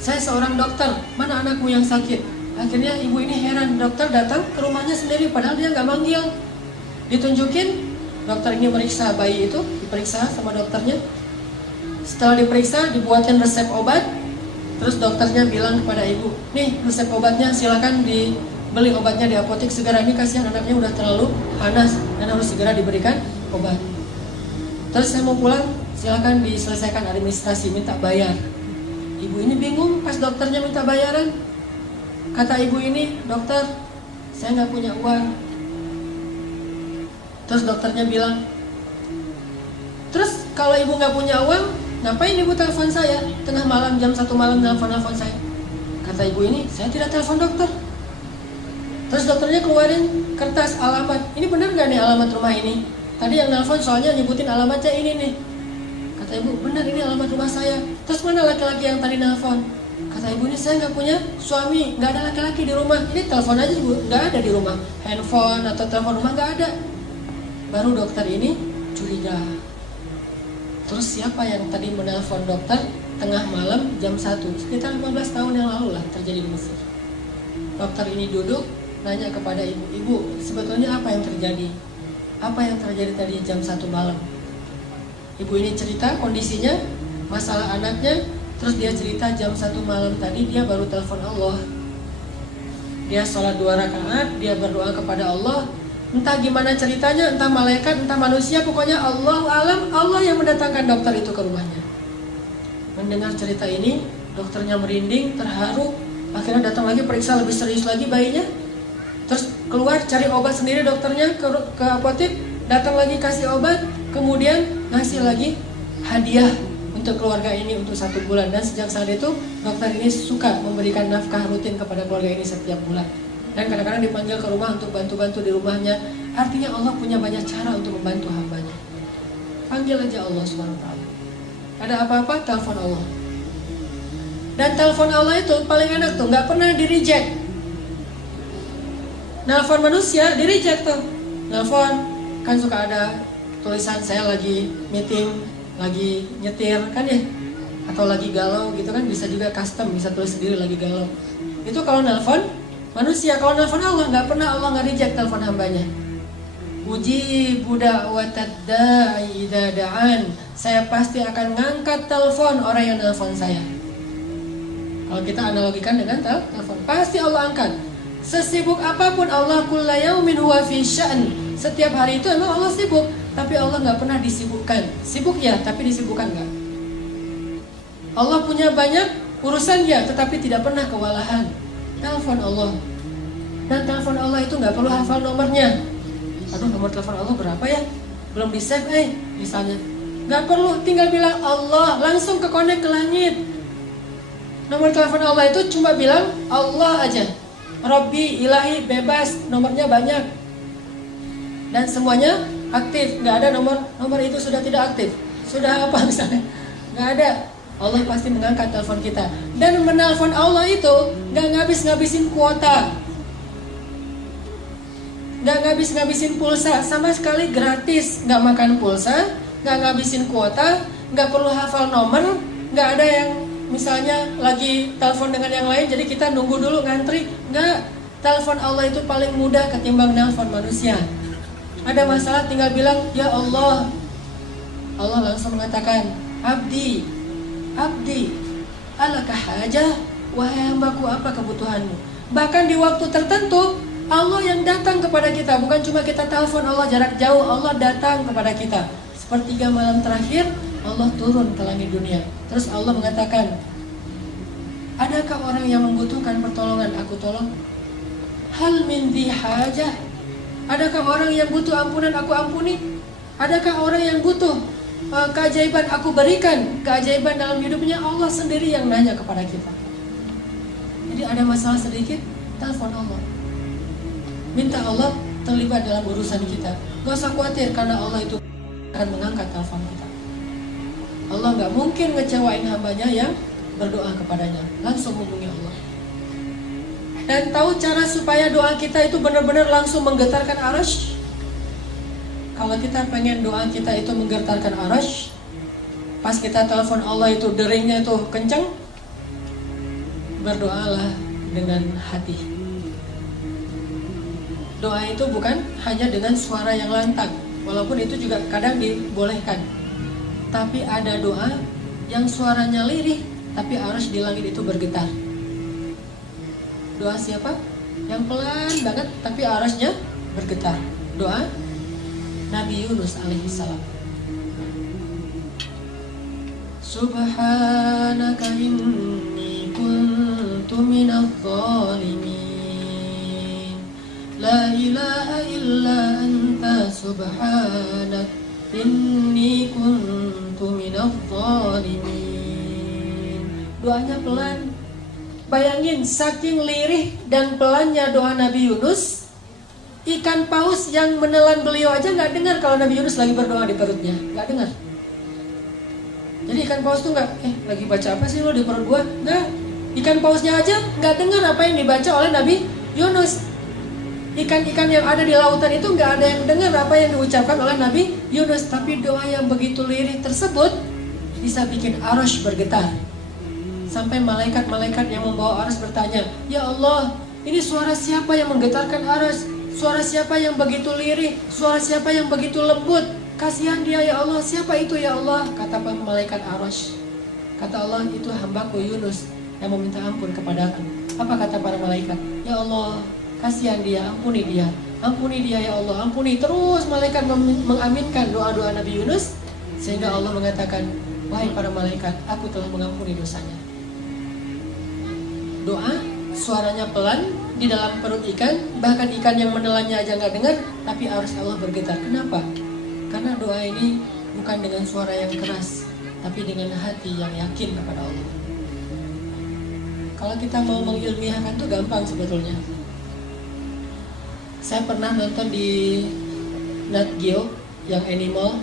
Saya seorang dokter. Mana anakmu yang sakit? Akhirnya ibu ini heran. Dokter datang ke rumahnya sendiri padahal dia nggak manggil. Ditunjukin. Dokter ini meriksa bayi itu, diperiksa sama dokternya. Setelah diperiksa, dibuatkan resep obat. Terus dokternya bilang kepada ibu, nih resep obatnya, silakan dibeli obatnya di apotek segera. Ini kasihan anaknya udah terlalu panas dan harus segera diberikan obat. Terus saya mau pulang, silakan diselesaikan administrasi, minta bayar. Ibu ini bingung pas dokternya minta bayaran. Kata ibu ini, dokter, saya nggak punya uang. Terus dokternya bilang, terus kalau ibu nggak punya uang, ngapain ibu telepon saya? Tengah malam, jam 1 malam nelfon saya. Kata ibu ini, saya tidak telepon dokter. Terus dokternya keluarin kertas alamat. Ini benar nggak nih alamat rumah ini? Tadi yang nelfon soalnya nyebutin alamatnya ini nih. Kata ibu, benar ini alamat rumah saya. Terus mana laki-laki yang tadi nelfon? Kata ibu ini, saya nggak punya suami, nggak ada laki-laki di rumah. Ini telepon aja nggak ada di rumah. Handphone atau telepon rumah nggak ada. Baru dokter ini curiga. Terus siapa yang tadi menelpon dokter tengah malam jam 1? Sekitar 15 tahun yang lalu lah terjadi di Mesir. Dokter ini duduk nanya kepada ibu, ibu sebetulnya apa yang terjadi? Apa yang terjadi tadi jam 1 malam? Ibu ini cerita kondisinya, masalah anaknya. Terus dia cerita jam 1 malam tadi dia baru telepon Allah. Dia sholat 2 rakaat, dia berdoa kepada Allah. Entah gimana ceritanya, entah malaikat, entah manusia, pokoknya Allah alam, Allah yang mendatangkan dokter itu ke rumahnya. Mendengar cerita ini, dokternya merinding, terharu. Akhirnya datang lagi periksa lebih serius lagi bayinya. Terus keluar cari obat sendiri dokternya ke apotek, datang lagi kasih obat, kemudian ngasih lagi hadiah untuk keluarga ini untuk 1 bulan. Dan sejak saat itu dokter ini suka memberikan nafkah rutin kepada keluarga ini setiap bulan. Dan kadang-kadang dipanggil ke rumah untuk bantu-bantu di rumahnya. Artinya Allah punya banyak cara untuk membantu hambanya. Panggil aja Allah SWT. Ada apa-apa, telepon Allah. Dan telepon Allah itu paling enak tuh, gak pernah di-reject. Nelfon manusia, di-reject tuh. Nelfon, kan suka ada tulisan saya lagi meeting, lagi nyetir, kan ya? Atau lagi galau gitu kan, bisa juga custom, bisa tulis sendiri lagi galau. Itu kalau nelfon manusia. Kalau nelfon Allah, nggak pernah Allah nggak reject telepon hambanya. Ujibu da'watad da'i idza da'an. Saya pasti akan ngangkat telepon orang yang nelfon saya. Kalau kita analogikan dengan telepon, pasti Allah angkat. Sesibuk apapun Allah, kulla yaumin huwa fi sya'n. Setiap hari itu emang Allah sibuk, tapi Allah nggak pernah disibukkan. Sibuk ya, tapi disibukkan nggak. Allah punya banyak urusan ya, tetapi tidak pernah kewalahan. Telepon Allah. Dan telepon Allah itu nggak perlu hafal nomornya. Aduh, nomor telepon Allah berapa ya? Belum di save misalnya. Nggak perlu, tinggal bilang Allah, langsung ke connect ke langit. Nomor telepon Allah itu cuma bilang Allah aja. Robbi, ilahi, bebas, nomornya banyak. Dan semuanya aktif, nggak ada nomor itu sudah tidak aktif. sudah apa misalnya, nggak ada. Allah pasti mengangkat telepon kita. Dan menelpon Allah itu nggak ngabis-ngabisin kuota, nggak ngabis-ngabisin pulsa, sama sekali gratis. Nggak makan pulsa, nggak ngabisin kuota, nggak perlu hafal nomor, nggak ada yang misalnya lagi telepon dengan yang lain jadi kita nunggu dulu ngantri. Nggak, telepon Allah itu paling mudah ketimbang nelpon manusia. Ada masalah tinggal bilang ya Allah, Allah langsung mengatakan abdi, abdi, alaka hajah, wahai hambaku apa kebutuhanmu. Bahkan di waktu tertentu Allah yang datang kepada kita, bukan cuma kita telepon Allah jarak jauh, Allah datang kepada kita. Sepertiga malam terakhir Allah turun ke langit dunia. Terus Allah mengatakan, adakah orang yang membutuhkan pertolongan, aku tolong. Hal min dhi hajah, adakah orang yang butuh ampunan, aku ampuni. Adakah orang yang butuh keajaiban, aku berikan keajaiban dalam hidupnya. Allah sendiri yang nanya kepada kita. Jadi ada masalah sedikit, telepon Allah, minta Allah terlibat dalam urusan kita. Gak usah khawatir karena Allah itu akan mengangkat telepon kita. Allah gak mungkin ngecewain hambanya yang berdoa kepadanya. Langsung hubungi Allah. Dan tahu cara supaya doa kita itu benar-benar langsung menggetarkan arasy. Kalau kita pengen doa kita itu menggetarkan arasy, pas kita telepon Allah itu deringnya itu kenceng, berdoalah dengan hati. Doa itu bukan hanya dengan suara yang lantang, walaupun itu juga kadang dibolehkan. Tapi ada doa yang suaranya lirih, tapi arasy di langit itu bergetar. Doa siapa? Yang pelan banget tapi arasnya bergetar. Doa Nabi Yunus alaihissalam. Subhanaka inni kuntu minadh dhalimin. La ilaha illa anta subhanak inni kuntu minadh dhalimin. Doanya pelan. Bayangin saking lirih dan pelannya doa Nabi Yunus, ikan paus yang menelan beliau aja nggak dengar kalau Nabi Yunus lagi berdoa di perutnya, nggak dengar. Jadi ikan paus tuh nggak, lagi baca apa sih lo di perut gua? Nggak, ikan pausnya aja nggak dengar apa yang dibaca oleh Nabi Yunus. Ikan-ikan yang ada di lautan itu nggak ada yang dengar apa yang diucapkan oleh Nabi Yunus. Tapi doa yang begitu lirih tersebut bisa bikin arasy bergetar. Sampai malaikat-malaikat yang membawa arasy bertanya, ya Allah, ini suara siapa yang menggetarkan arasy? Suara siapa yang begitu lirih? Suara siapa yang begitu lembut? Kasihan dia ya Allah, siapa itu ya Allah? Kata malaikat arasy, kata Allah, itu hambaku Yunus yang meminta ampun kepadaku. Apa kata para malaikat? Ya Allah, kasihan dia, ampuni dia ya Allah, ampuni. Terus malaikat mengaminkan doa-doa Nabi Yunus, sehingga Allah mengatakan, wahai para malaikat, aku telah mengampuni dosanya. Doa suaranya pelan di dalam perut ikan, bahkan ikan yang menelannya aja nggak dengar, tapi arasy Allah bergetar. Kenapa? Karena doa ini bukan dengan suara yang keras, tapi dengan hati yang yakin kepada Allah. Kalau kita mau mengilmiahkan tuh gampang sebetulnya. Saya pernah nonton di Nat Geo yang animal,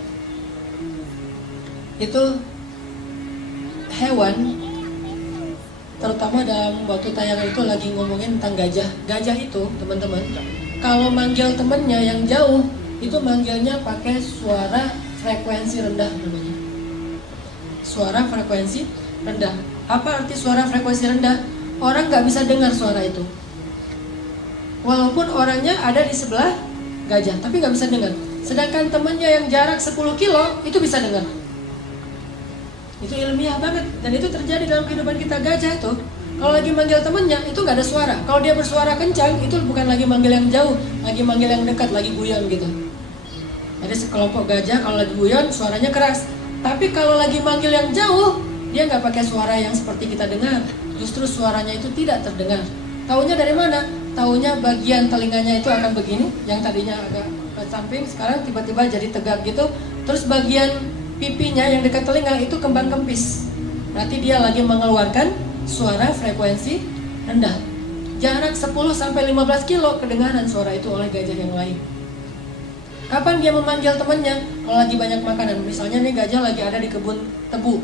itu hewan, terutama dalam waktu tayangan itu lagi ngomongin tentang gajah. Gajah itu teman-teman, kalau manggil temennya yang jauh, itu manggilnya pakai suara frekuensi rendah namanya. Suara frekuensi rendah. Apa arti suara frekuensi rendah? Orang nggak bisa dengar suara itu. Walaupun orangnya ada di sebelah gajah, tapi nggak bisa dengar. Sedangkan temennya yang jarak 10 kilo, itu bisa dengar. Itu ilmiah banget, dan itu terjadi dalam kehidupan kita. Gajah itu kalau lagi manggil temennya itu nggak ada suara. Kalau dia bersuara kencang, itu bukan lagi manggil yang jauh, lagi manggil yang dekat, lagi guyon gitu. Ada sekelompok gajah kalau lagi guyon suaranya keras, tapi kalau lagi manggil yang jauh, dia nggak pakai suara yang seperti kita dengar. Justru suaranya itu tidak terdengar. Taunya dari mana? Taunya bagian telinganya itu akan begini, yang tadinya agak ke samping, sekarang tiba-tiba jadi tegak gitu. Terus bagian pipinya yang dekat telinga itu kembang kempis. Berarti dia lagi mengeluarkan suara frekuensi rendah. Jarak 10-15 kilo kedengaran suara itu oleh gajah yang lain. Kapan dia memanggil temannya? Kalau lagi banyak makanan. Misalnya nih gajah lagi ada di kebun tebu.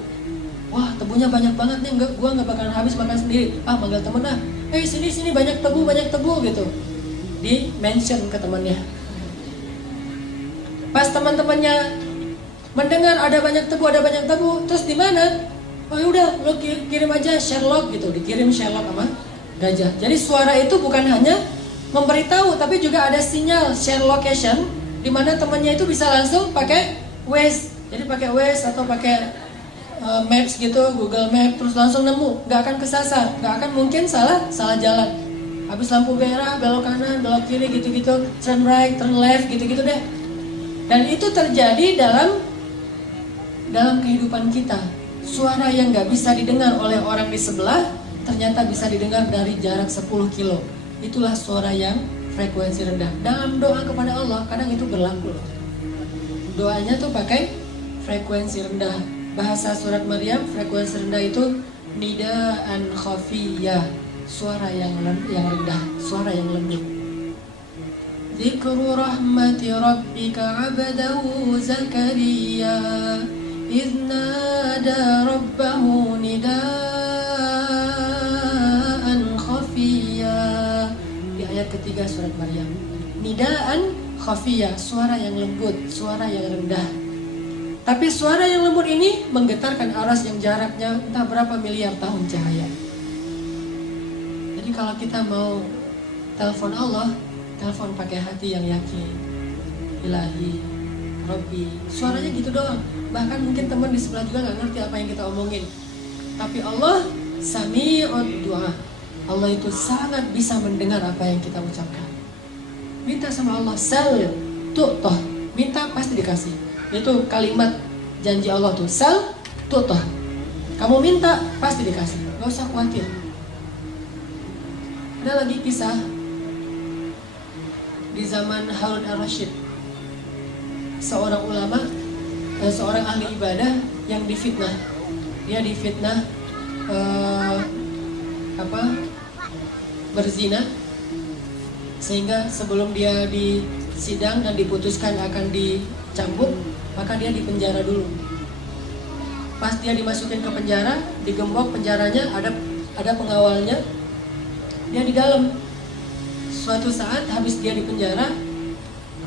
Wah, tebunya banyak banget nih, gua nggak bakalan habis makan sendiri. Manggil temen lah. Sini banyak tebu gitu. Di mention ke temannya. Pas teman-temannya mendengar ada banyak tebu, terus di mana? Oh udah, lo kirim aja Sherlock gitu, dikirim Sherlock sama gajah. Jadi suara itu bukan hanya memberitahu, tapi juga ada sinyal share location, di mana temannya itu bisa langsung pakai Waze. Jadi pakai Waze atau pakai Maps gitu, Google Map, terus langsung nemu, nggak akan kesasar, nggak akan mungkin salah jalan. Habis lampu merah, belok kanan, belok kiri gitu-gitu, turn right, turn left gitu-gitu deh. Dan itu terjadi dalam kehidupan kita. Suara yang nggak bisa didengar oleh orang di sebelah ternyata bisa didengar dari jarak 10 kilo. Itulah suara yang frekuensi rendah. Dalam doa kepada Allah kadang itu berlaku loh. Doanya tuh pakai frekuensi rendah. Bahasa surat Maryam frekuensi rendah itu nidaan khafiyah, suara yang rendah, suara yang lembut. Dzikru rahmati rabbika 'abdahu Zakaria idh nada rabbahu nidaan khafiyah. Di ayat ketiga surat Maryam. Nidaan khafiyah, suara yang lembut, suara yang rendah. Tapi suara yang lembut ini menggetarkan aras yang jaraknya entah berapa miliar tahun cahaya. Jadi kalau kita mau telepon Allah, telepon pakai hati yang yakin. Ilahi, Rabbi, suaranya gitu doang. Bahkan mungkin teman di sebelah juga gak ngerti apa yang kita omongin. Tapi Allah sami'ud du'a. Allah itu sangat bisa mendengar apa yang kita ucapkan. Minta sama Allah, sal tu'toh, minta pasti dikasih. Itu kalimat janji Allah tuh, sal tu'toh. Kamu minta pasti dikasih, gak usah khawatir. Ada lagi kisah di zaman Harun al-Rashid, seorang ulama dan seorang ahli ibadah yang difitnah. Dia difitnah berzina, sehingga sebelum dia disidang dan diputuskan akan dicambuk, maka dia dipenjara dulu. Pas dia dimasukin ke penjara, digembok penjaranya, ada pengawalnya, dia di dalam. Suatu saat habis dia di penjara,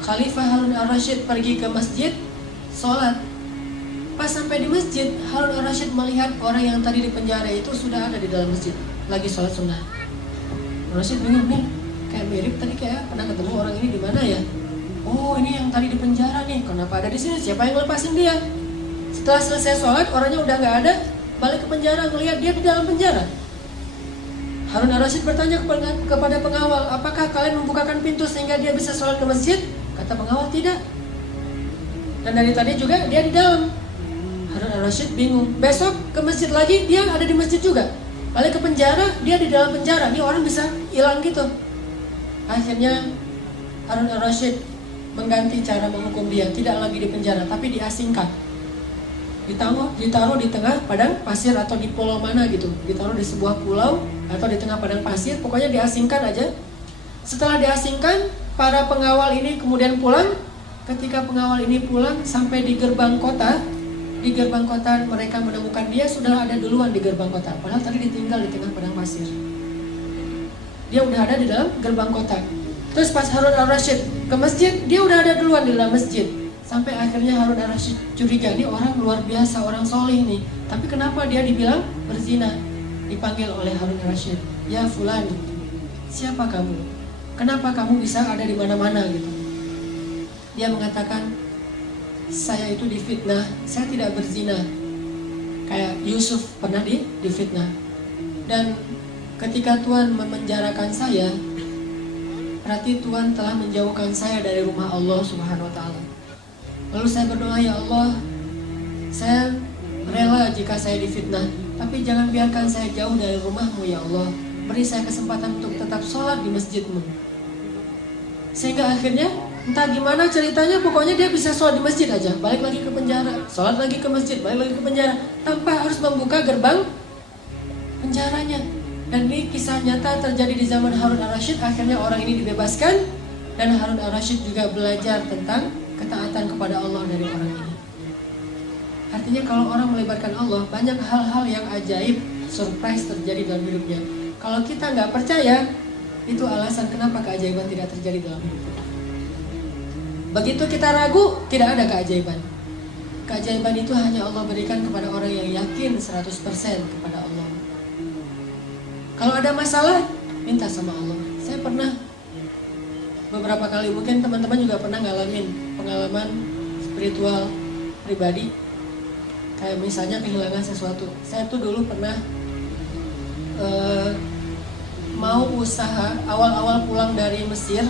Khalifah Harun al-Rashid pergi ke masjid sholat. Pas sampai di masjid, Harun al-Rashid melihat orang yang tadi di penjara itu sudah ada di dalam masjid, lagi sholat sunnah. Al-Rashid bingung nih, kayak mirip tadi, kayak pernah ketemu orang ini di mana ya? Oh, ini yang tadi di penjara nih, kenapa ada di sini? Siapa yang lepasin dia? Setelah selesai sholat, orangnya udah nggak ada, balik ke penjara, ngelihat dia di dalam penjara. Harun al-Rashid bertanya kepada pengawal, apakah kalian membukakan pintu sehingga dia bisa sholat ke masjid? Kata pengawal, tidak. Dan dari tadi juga dia di dalam. Harun al-Rashid bingung. Besok ke masjid lagi, dia ada di masjid juga. Balik ke penjara, dia di dalam penjara. Ini orang bisa hilang gitu. Akhirnya Harun al-Rashid mengganti cara menghukum dia, tidak lagi di penjara, tapi diasingkan. Ditaruh di tengah padang pasir atau di pulau mana gitu. Ditaruh di sebuah pulau atau di tengah padang pasir, pokoknya diasingkan aja. Setelah diasingkan, para pengawal ini kemudian pulang. Ketika pengawal ini pulang sampai di gerbang kota mereka menemukan dia sudah ada duluan di gerbang kota. Padahal tadi ditinggal di tengah padang pasir. Dia udah ada di dalam gerbang kota. Terus pas Harun al-Rashid ke masjid, dia udah ada duluan di dalam masjid. Sampai akhirnya Harun al-Rashid curiga, ini orang luar biasa, orang soleh nih. Tapi kenapa dia dibilang berzina? Dipanggil oleh Harun al-Rashid, ya fulan, siapa kamu? Kenapa kamu bisa ada di mana-mana gitu? Dia mengatakan, saya itu difitnah, saya tidak berzina. Kayak Yusuf pernah difitnah. Dan ketika Tuhan memenjarakan saya, berarti Tuhan telah menjauhkan saya dari rumah Allah Subhanahu wa Ta'ala. Lalu saya berdoa, ya Allah, saya rela jika saya difitnah, tapi jangan biarkan saya jauh dari rumah-Mu ya Allah. Beri saya kesempatan untuk tetap sholat di masjid-Mu. Sehingga akhirnya entah gimana ceritanya, pokoknya dia bisa sholat di masjid aja, balik lagi ke penjara, sholat lagi ke masjid, balik lagi ke penjara, tanpa harus membuka gerbang penjaranya. Dan ini kisah nyata terjadi di zaman Harun al-Rashid. Akhirnya orang ini dibebaskan, dan Harun al-Rashid juga belajar tentang ketaatan kepada Allah dari orang ini. Artinya kalau orang melibatkan Allah, banyak hal-hal yang ajaib, surprise terjadi dalam hidupnya. Kalau kita nggak percaya, itu alasan kenapa keajaiban tidak terjadi dalam hidup kita. Begitu kita ragu, tidak ada keajaiban. Keajaiban itu hanya Allah berikan kepada orang yang yakin 100% kepada Allah. Kalau ada masalah, minta sama Allah. Saya pernah beberapa kali, mungkin teman-teman juga pernah ngalamin pengalaman spiritual pribadi. Kayak misalnya kehilangan sesuatu. Saya tuh dulu pernah mau usaha, awal-awal pulang dari Mesir,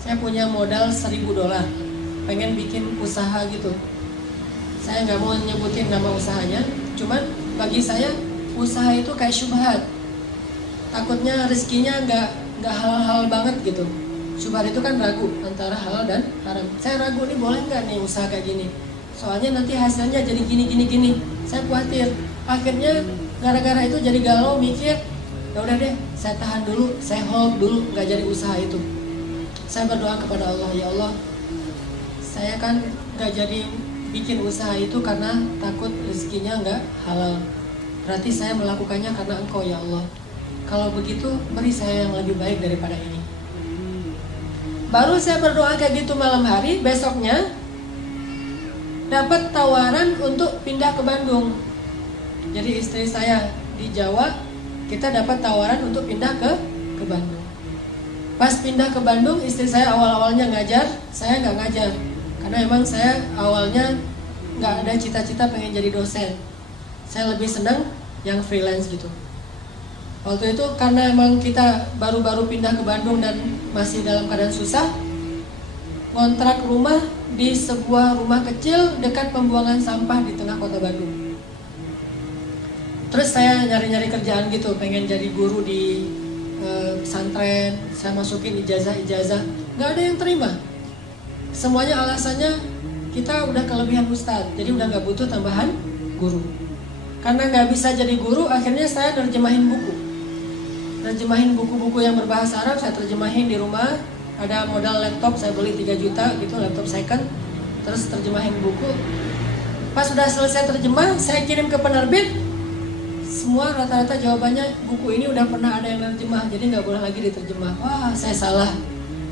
saya punya modal $1.000, pengen bikin usaha gitu. Saya nggak mau nyebutin nama usahanya, cuman bagi saya usaha itu kayak syubhat. Takutnya rezekinya nggak halal banget gitu. Syubhat itu kan ragu antara halal dan haram. Saya ragu nih, boleh nggak nih usaha kayak gini? Soalnya nanti hasilnya jadi gini. Saya khawatir. Akhirnya gara-gara itu jadi galau, mikir, ya udah deh, saya tahan dulu, saya hold dulu, nggak jadi usaha itu. Saya berdoa kepada Allah, ya Allah, saya kan nggak jadi bikin usaha itu karena takut rezekinya nggak halal. Berarti saya melakukannya karena Engkau, ya Allah. Kalau begitu, beri saya yang lebih baik daripada ini. Baru saya berdoa kayak gitu malam hari, besoknya dapat tawaran untuk pindah ke Bandung. Jadi istri saya di Jawa, kita dapat tawaran untuk pindah ke Bandung. Pas pindah ke Bandung, istri saya awal-awalnya ngajar, saya nggak ngajar. Karena emang saya awalnya nggak ada cita-cita pengen jadi dosen. Saya lebih senang yang freelance gitu. Waktu itu karena emang kita baru-baru pindah ke Bandung dan masih dalam keadaan susah, ngontrak rumah di sebuah rumah kecil dekat pembuangan sampah di tengah kota Bandung. Terus saya nyari-nyari kerjaan gitu, pengen jadi guru di pesantren, saya masukin ijazah, nggak ada yang terima. Semuanya alasannya kita udah kelebihan ustadz, jadi udah nggak butuh tambahan guru. Karena nggak bisa jadi guru, akhirnya saya terjemahin buku-buku yang berbahasa Arab, saya terjemahin di rumah. Ada modal laptop, saya beli 3 juta gitu, laptop second, terus terjemahin buku. Pas sudah selesai terjemah, saya kirim ke penerbit. Semua rata-rata jawabannya, buku ini udah pernah ada yang nerjemah, jadi nggak boleh lagi diterjemah. Wah, saya salah.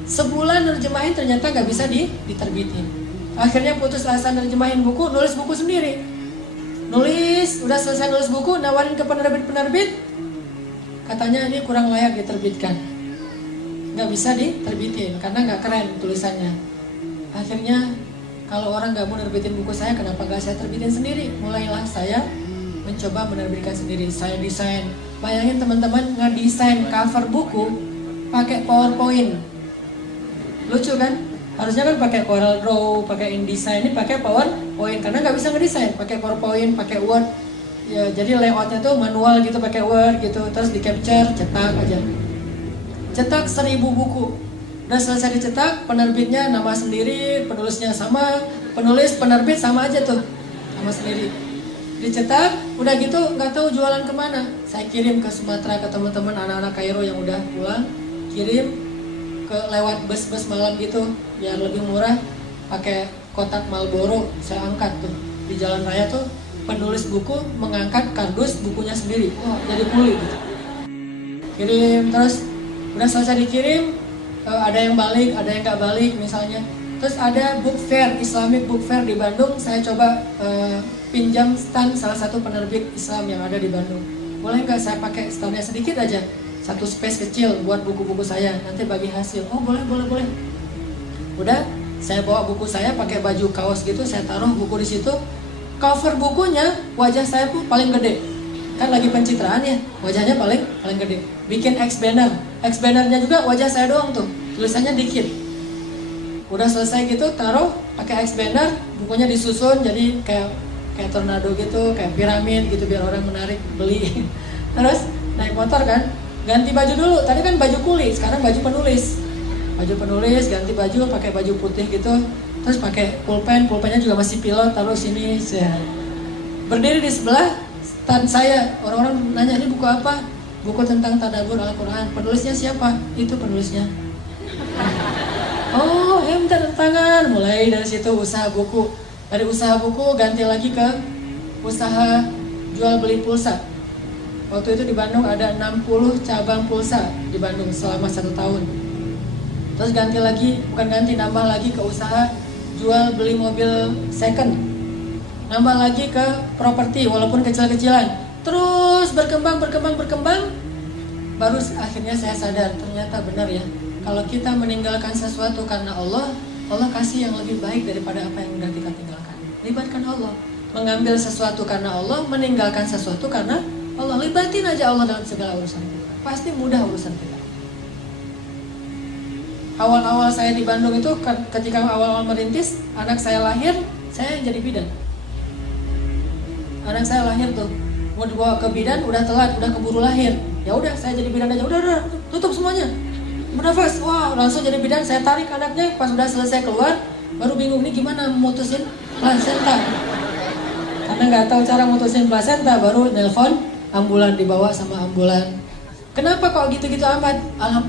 Sebulan nerjemahin ternyata nggak bisa diterbitin. Akhirnya putus asa nerjemahin buku, nulis buku sendiri. Udah selesai nulis buku, nawarin ke penerbit. Katanya ini kurang layak diterbitkan. Nggak bisa diterbitin, karena nggak keren tulisannya. Akhirnya, kalau orang nggak mau nerbitin buku saya, kenapa nggak saya terbitin sendiri? Mulailah saya mencoba menerbitkan sendiri. Saya desain. Bayangin teman-teman ngedesain cover buku pakai PowerPoint. Lucu kan? Harusnya kan pakai Corel Draw, pakai InDesign, ini pakai PowerPoint karena nggak bisa ngedesain, pakai PowerPoint, pakai Word. Ya, jadi layoutnya tuh manual gitu, pakai Word gitu, terus di capture, cetak aja. Cetak 1000 buku. Udah selesai dicetak, penerbitnya nama sendiri, penulisnya sama, penerbit sama aja tuh, sama sendiri. Dicetak, udah gitu nggak tahu jualan kemana. Saya kirim ke Sumatera ke teman-teman anak-anak Kairo yang udah pulang, kirim ke lewat bus-bus malam gitu, biar lebih murah. Pakai kotak Marlboro, saya angkat tuh di jalan raya tuh. Penulis buku mengangkat kardus bukunya sendiri, wah jadi kuli gitu. Kirim terus, udah selesai dikirim, ada yang balik, ada yang nggak balik misalnya. Terus ada book fair, Islamic book fair di Bandung, saya coba pinjam stand salah satu penerbit Islam yang ada di Bandung. Boleh nggak saya pakai standnya sedikit aja, satu space kecil buat buku-buku saya, nanti bagi hasil. Oh boleh. Udah, saya bawa buku saya pakai baju kaos gitu, saya taruh buku di situ. Cover bukunya wajah saya pun paling gede, kan lagi pencitraan ya, wajahnya paling gede. Bikin X bannernya juga wajah saya doang tuh, tulisannya dikit. Udah selesai gitu, taruh pakai X banner, bukunya disusun jadi kayak tornado gitu, kayak piramid gitu biar orang menarik beli. Terus naik motor kan, ganti baju dulu. Tadi kan baju kuli, sekarang baju penulis. Ganti baju pakai baju putih gitu. Terus pakai pulpennya juga masih pilot, taruh sini. Berdiri di sebelah stand saya, orang-orang nanya ini buku apa? Buku tentang tadabbur Al-Quran. Penulisnya siapa? Itu penulisnya. Oh, minta tanda tangan. Mulai dari situ usaha buku. Dari usaha buku ganti lagi ke usaha jual beli pulsa. Waktu itu di Bandung ada 60 cabang pulsa di Bandung selama 1 tahun. Terus ganti lagi, bukan ganti, nambah lagi ke usaha jual beli mobil second. Nambah lagi ke properti walaupun kecil-kecilan. Terus berkembang. Baru akhirnya saya sadar, ternyata benar ya. Kalau kita meninggalkan sesuatu karena Allah, Allah kasih yang lebih baik daripada apa yang sudah kita tinggalkan. Libatkan Allah. Mengambil sesuatu karena Allah, meninggalkan sesuatu karena Allah. Libatin aja Allah dalam segala urusan kita. Pasti mudah urusan kita. Awal-awal saya di Bandung itu, ketika awal-awal merintis, anak saya lahir, saya yang jadi bidan. Anak saya lahir tuh, mau dibawa ke bidan, udah telat, udah keburu lahir. Ya udah, saya jadi bidan aja. Udah, tutup semuanya. Bernafas, wah langsung jadi bidan. Saya tarik anaknya, pas udah selesai keluar, baru bingung nih gimana mutusin plasenta. Karena nggak tahu cara mutusin plasenta, baru nelpon ambulan, dibawa sama ambulan. Kenapa kok gitu-gitu amat?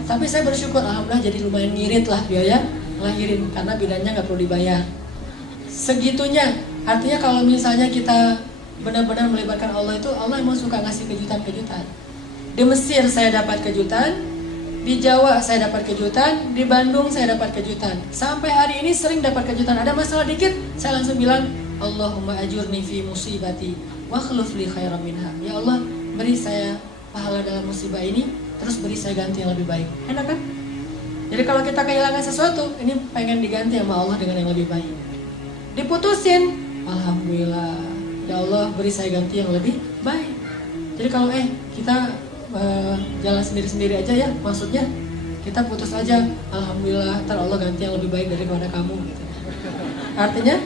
Tapi saya bersyukur, alhamdulillah jadi lumayan ngirit lah biaya ngelahirin, karena bidannya nggak perlu dibayar. Segitunya, artinya kalau misalnya kita benar-benar melibatkan Allah itu, Allah emang suka ngasih kejutan-kejutan. Di Mesir saya dapat kejutan, di Jawa saya dapat kejutan, di Bandung saya dapat kejutan. Sampai hari ini sering dapat kejutan. Ada masalah dikit, saya langsung bilang, Allahumma ajurni fi musibati wa khluf li khairan minha. Ya Allah, beri saya pahala dalam musibah ini, terus beri saya ganti yang lebih baik. Enak kan? Jadi kalau kita kehilangan sesuatu, ini pengen diganti sama Allah dengan yang lebih baik. Diputusin, alhamdulillah, ya Allah beri saya ganti yang lebih baik. Jadi kalau kita jalan sendiri-sendiri aja ya, maksudnya kita putus aja, alhamdulillah, ntar Allah ganti yang lebih baik daripada kamu gitu. Artinya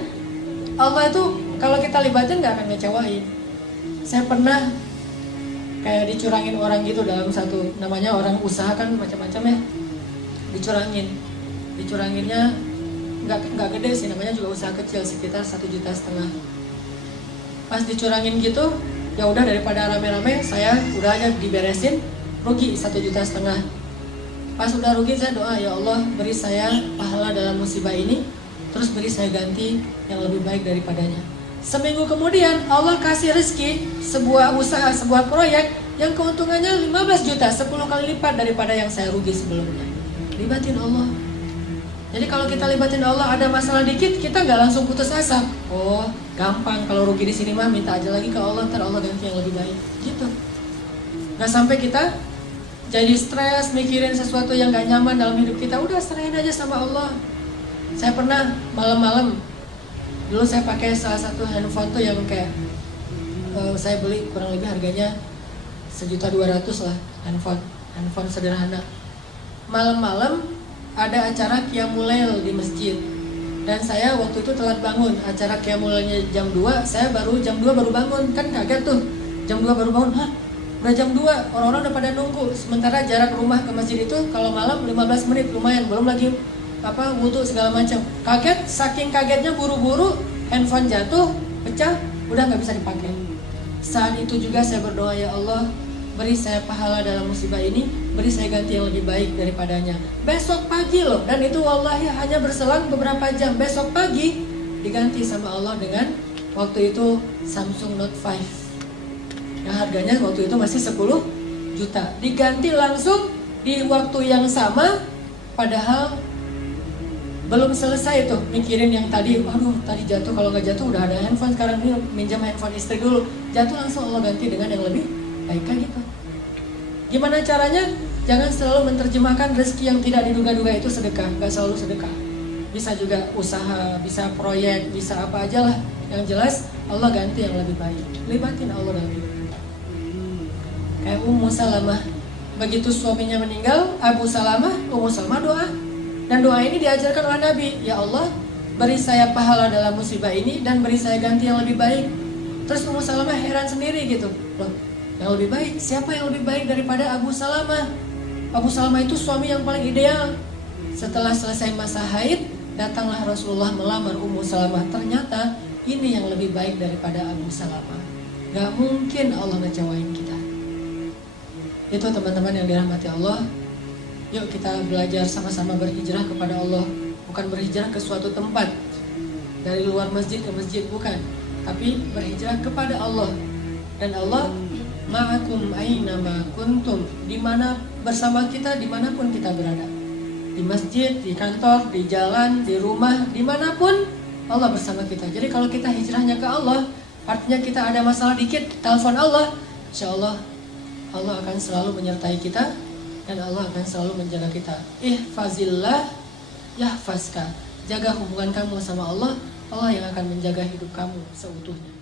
Allah itu kalau kita libatin gak akan ngecewain. Saya pernah kayak dicurangin orang gitu dalam satu, namanya orang usaha kan macam-macam ya, dicuranginnya nggak gede sih, namanya juga usaha kecil, sekitar 1,5 juta. Pas dicurangin gitu, ya udah daripada rame-rame, saya udah aja diberesin, rugi 1,5 juta. Pas udah rugi, saya doa, ya Allah beri saya pahala dalam musibah ini, terus beri saya ganti yang lebih baik daripadanya. Seminggu kemudian Allah kasih rezeki, sebuah usaha, sebuah proyek yang keuntungannya 15 juta, 10 kali lipat daripada yang saya rugi sebelumnya. Libatin Allah. Jadi kalau kita libatin Allah, ada masalah dikit, kita nggak langsung putus asa. Oh, gampang, kalau rugi di sini mah minta aja lagi ke Allah, ntar Allah ganti yang lebih baik. Gitu. Nggak sampai kita jadi stres mikirin sesuatu yang nggak nyaman dalam hidup kita. Udah serahin aja sama Allah. Saya pernah malam-malam, dulu saya pakai salah satu handphone tuh yang kayak saya beli kurang lebih harganya 1.200.000 lah, handphone sederhana. Malam-malam ada acara Qiyamul Lail di masjid, dan saya waktu itu telat bangun. Acara Qiyamul Lailnya jam 2, saya jam 2 baru bangun. Kan kaget tuh, jam 2 baru bangun, hah? Udah jam 2, orang-orang udah pada nunggu. Sementara jarak rumah ke masjid itu kalau malam 15 menit, lumayan. Belum lagi wudhu segala macam. Kaget, saking kagetnya buru-buru, handphone jatuh, pecah, udah nggak bisa dipakai. Saat itu juga saya berdoa, ya Allah beri saya pahala dalam musibah ini, beri saya ganti yang lebih baik daripadanya. Besok pagi loh, dan itu wallahi hanya berselang beberapa jam. Besok pagi diganti sama Allah dengan waktu itu Samsung Note 5 yang harganya waktu itu masih 10 juta. Diganti langsung di waktu yang sama, padahal belum selesai tuh mikirin yang tadi, aduh tadi jatuh, kalau nggak jatuh udah ada handphone, sekarang ini minjam handphone istri dulu. Jatuh langsung Allah ganti dengan yang lebih baik kan gitu. Gimana caranya? Jangan selalu menerjemahkan rezeki yang tidak diduga-duga itu sedekah. Nggak selalu sedekah. Bisa juga usaha, bisa proyek, bisa apa aja lah. Yang jelas Allah ganti yang lebih baik. Libatin Allah dalam hidup kita. Kayak Ummu Salamah, begitu suaminya meninggal, Abu Salamah, Ummu Salamah doa. Dan doa ini diajarkan oleh Nabi. Ya Allah, beri saya pahala dalam musibah ini dan beri saya ganti yang lebih baik. Terus Ummu Salamah heran sendiri gitu. Loh, yang lebih baik? Siapa yang lebih baik daripada Abu Salamah? Abu Salamah itu suami yang paling ideal. Setelah selesai masa haid, datanglah Rasulullah melamar Ummu Salamah. Ternyata ini yang lebih baik daripada Abu Salamah. Gak mungkin Allah ngecewain kita. Itu teman-teman yang dirahmati Allah. Yuk kita belajar sama-sama berhijrah kepada Allah. bukan berhijrah ke suatu tempat dari luar masjid ke masjid, bukan, tapi berhijrah kepada Allah. Dan Allah ma'akum aina ma kuntum, dimana bersama kita dimanapun kita berada, di masjid, di kantor, di jalan, di rumah, dimanapun Allah bersama kita. Jadi kalau kita hijrahnya ke Allah, artinya kita ada masalah dikit, telepon Allah, insya Allah Allah akan selalu menyertai kita dan Allah akan selalu menjaga kita. Ihfazillah yahfazka, jaga hubungan kamu sama Allah, Allah yang akan menjaga hidup kamu seutuhnya.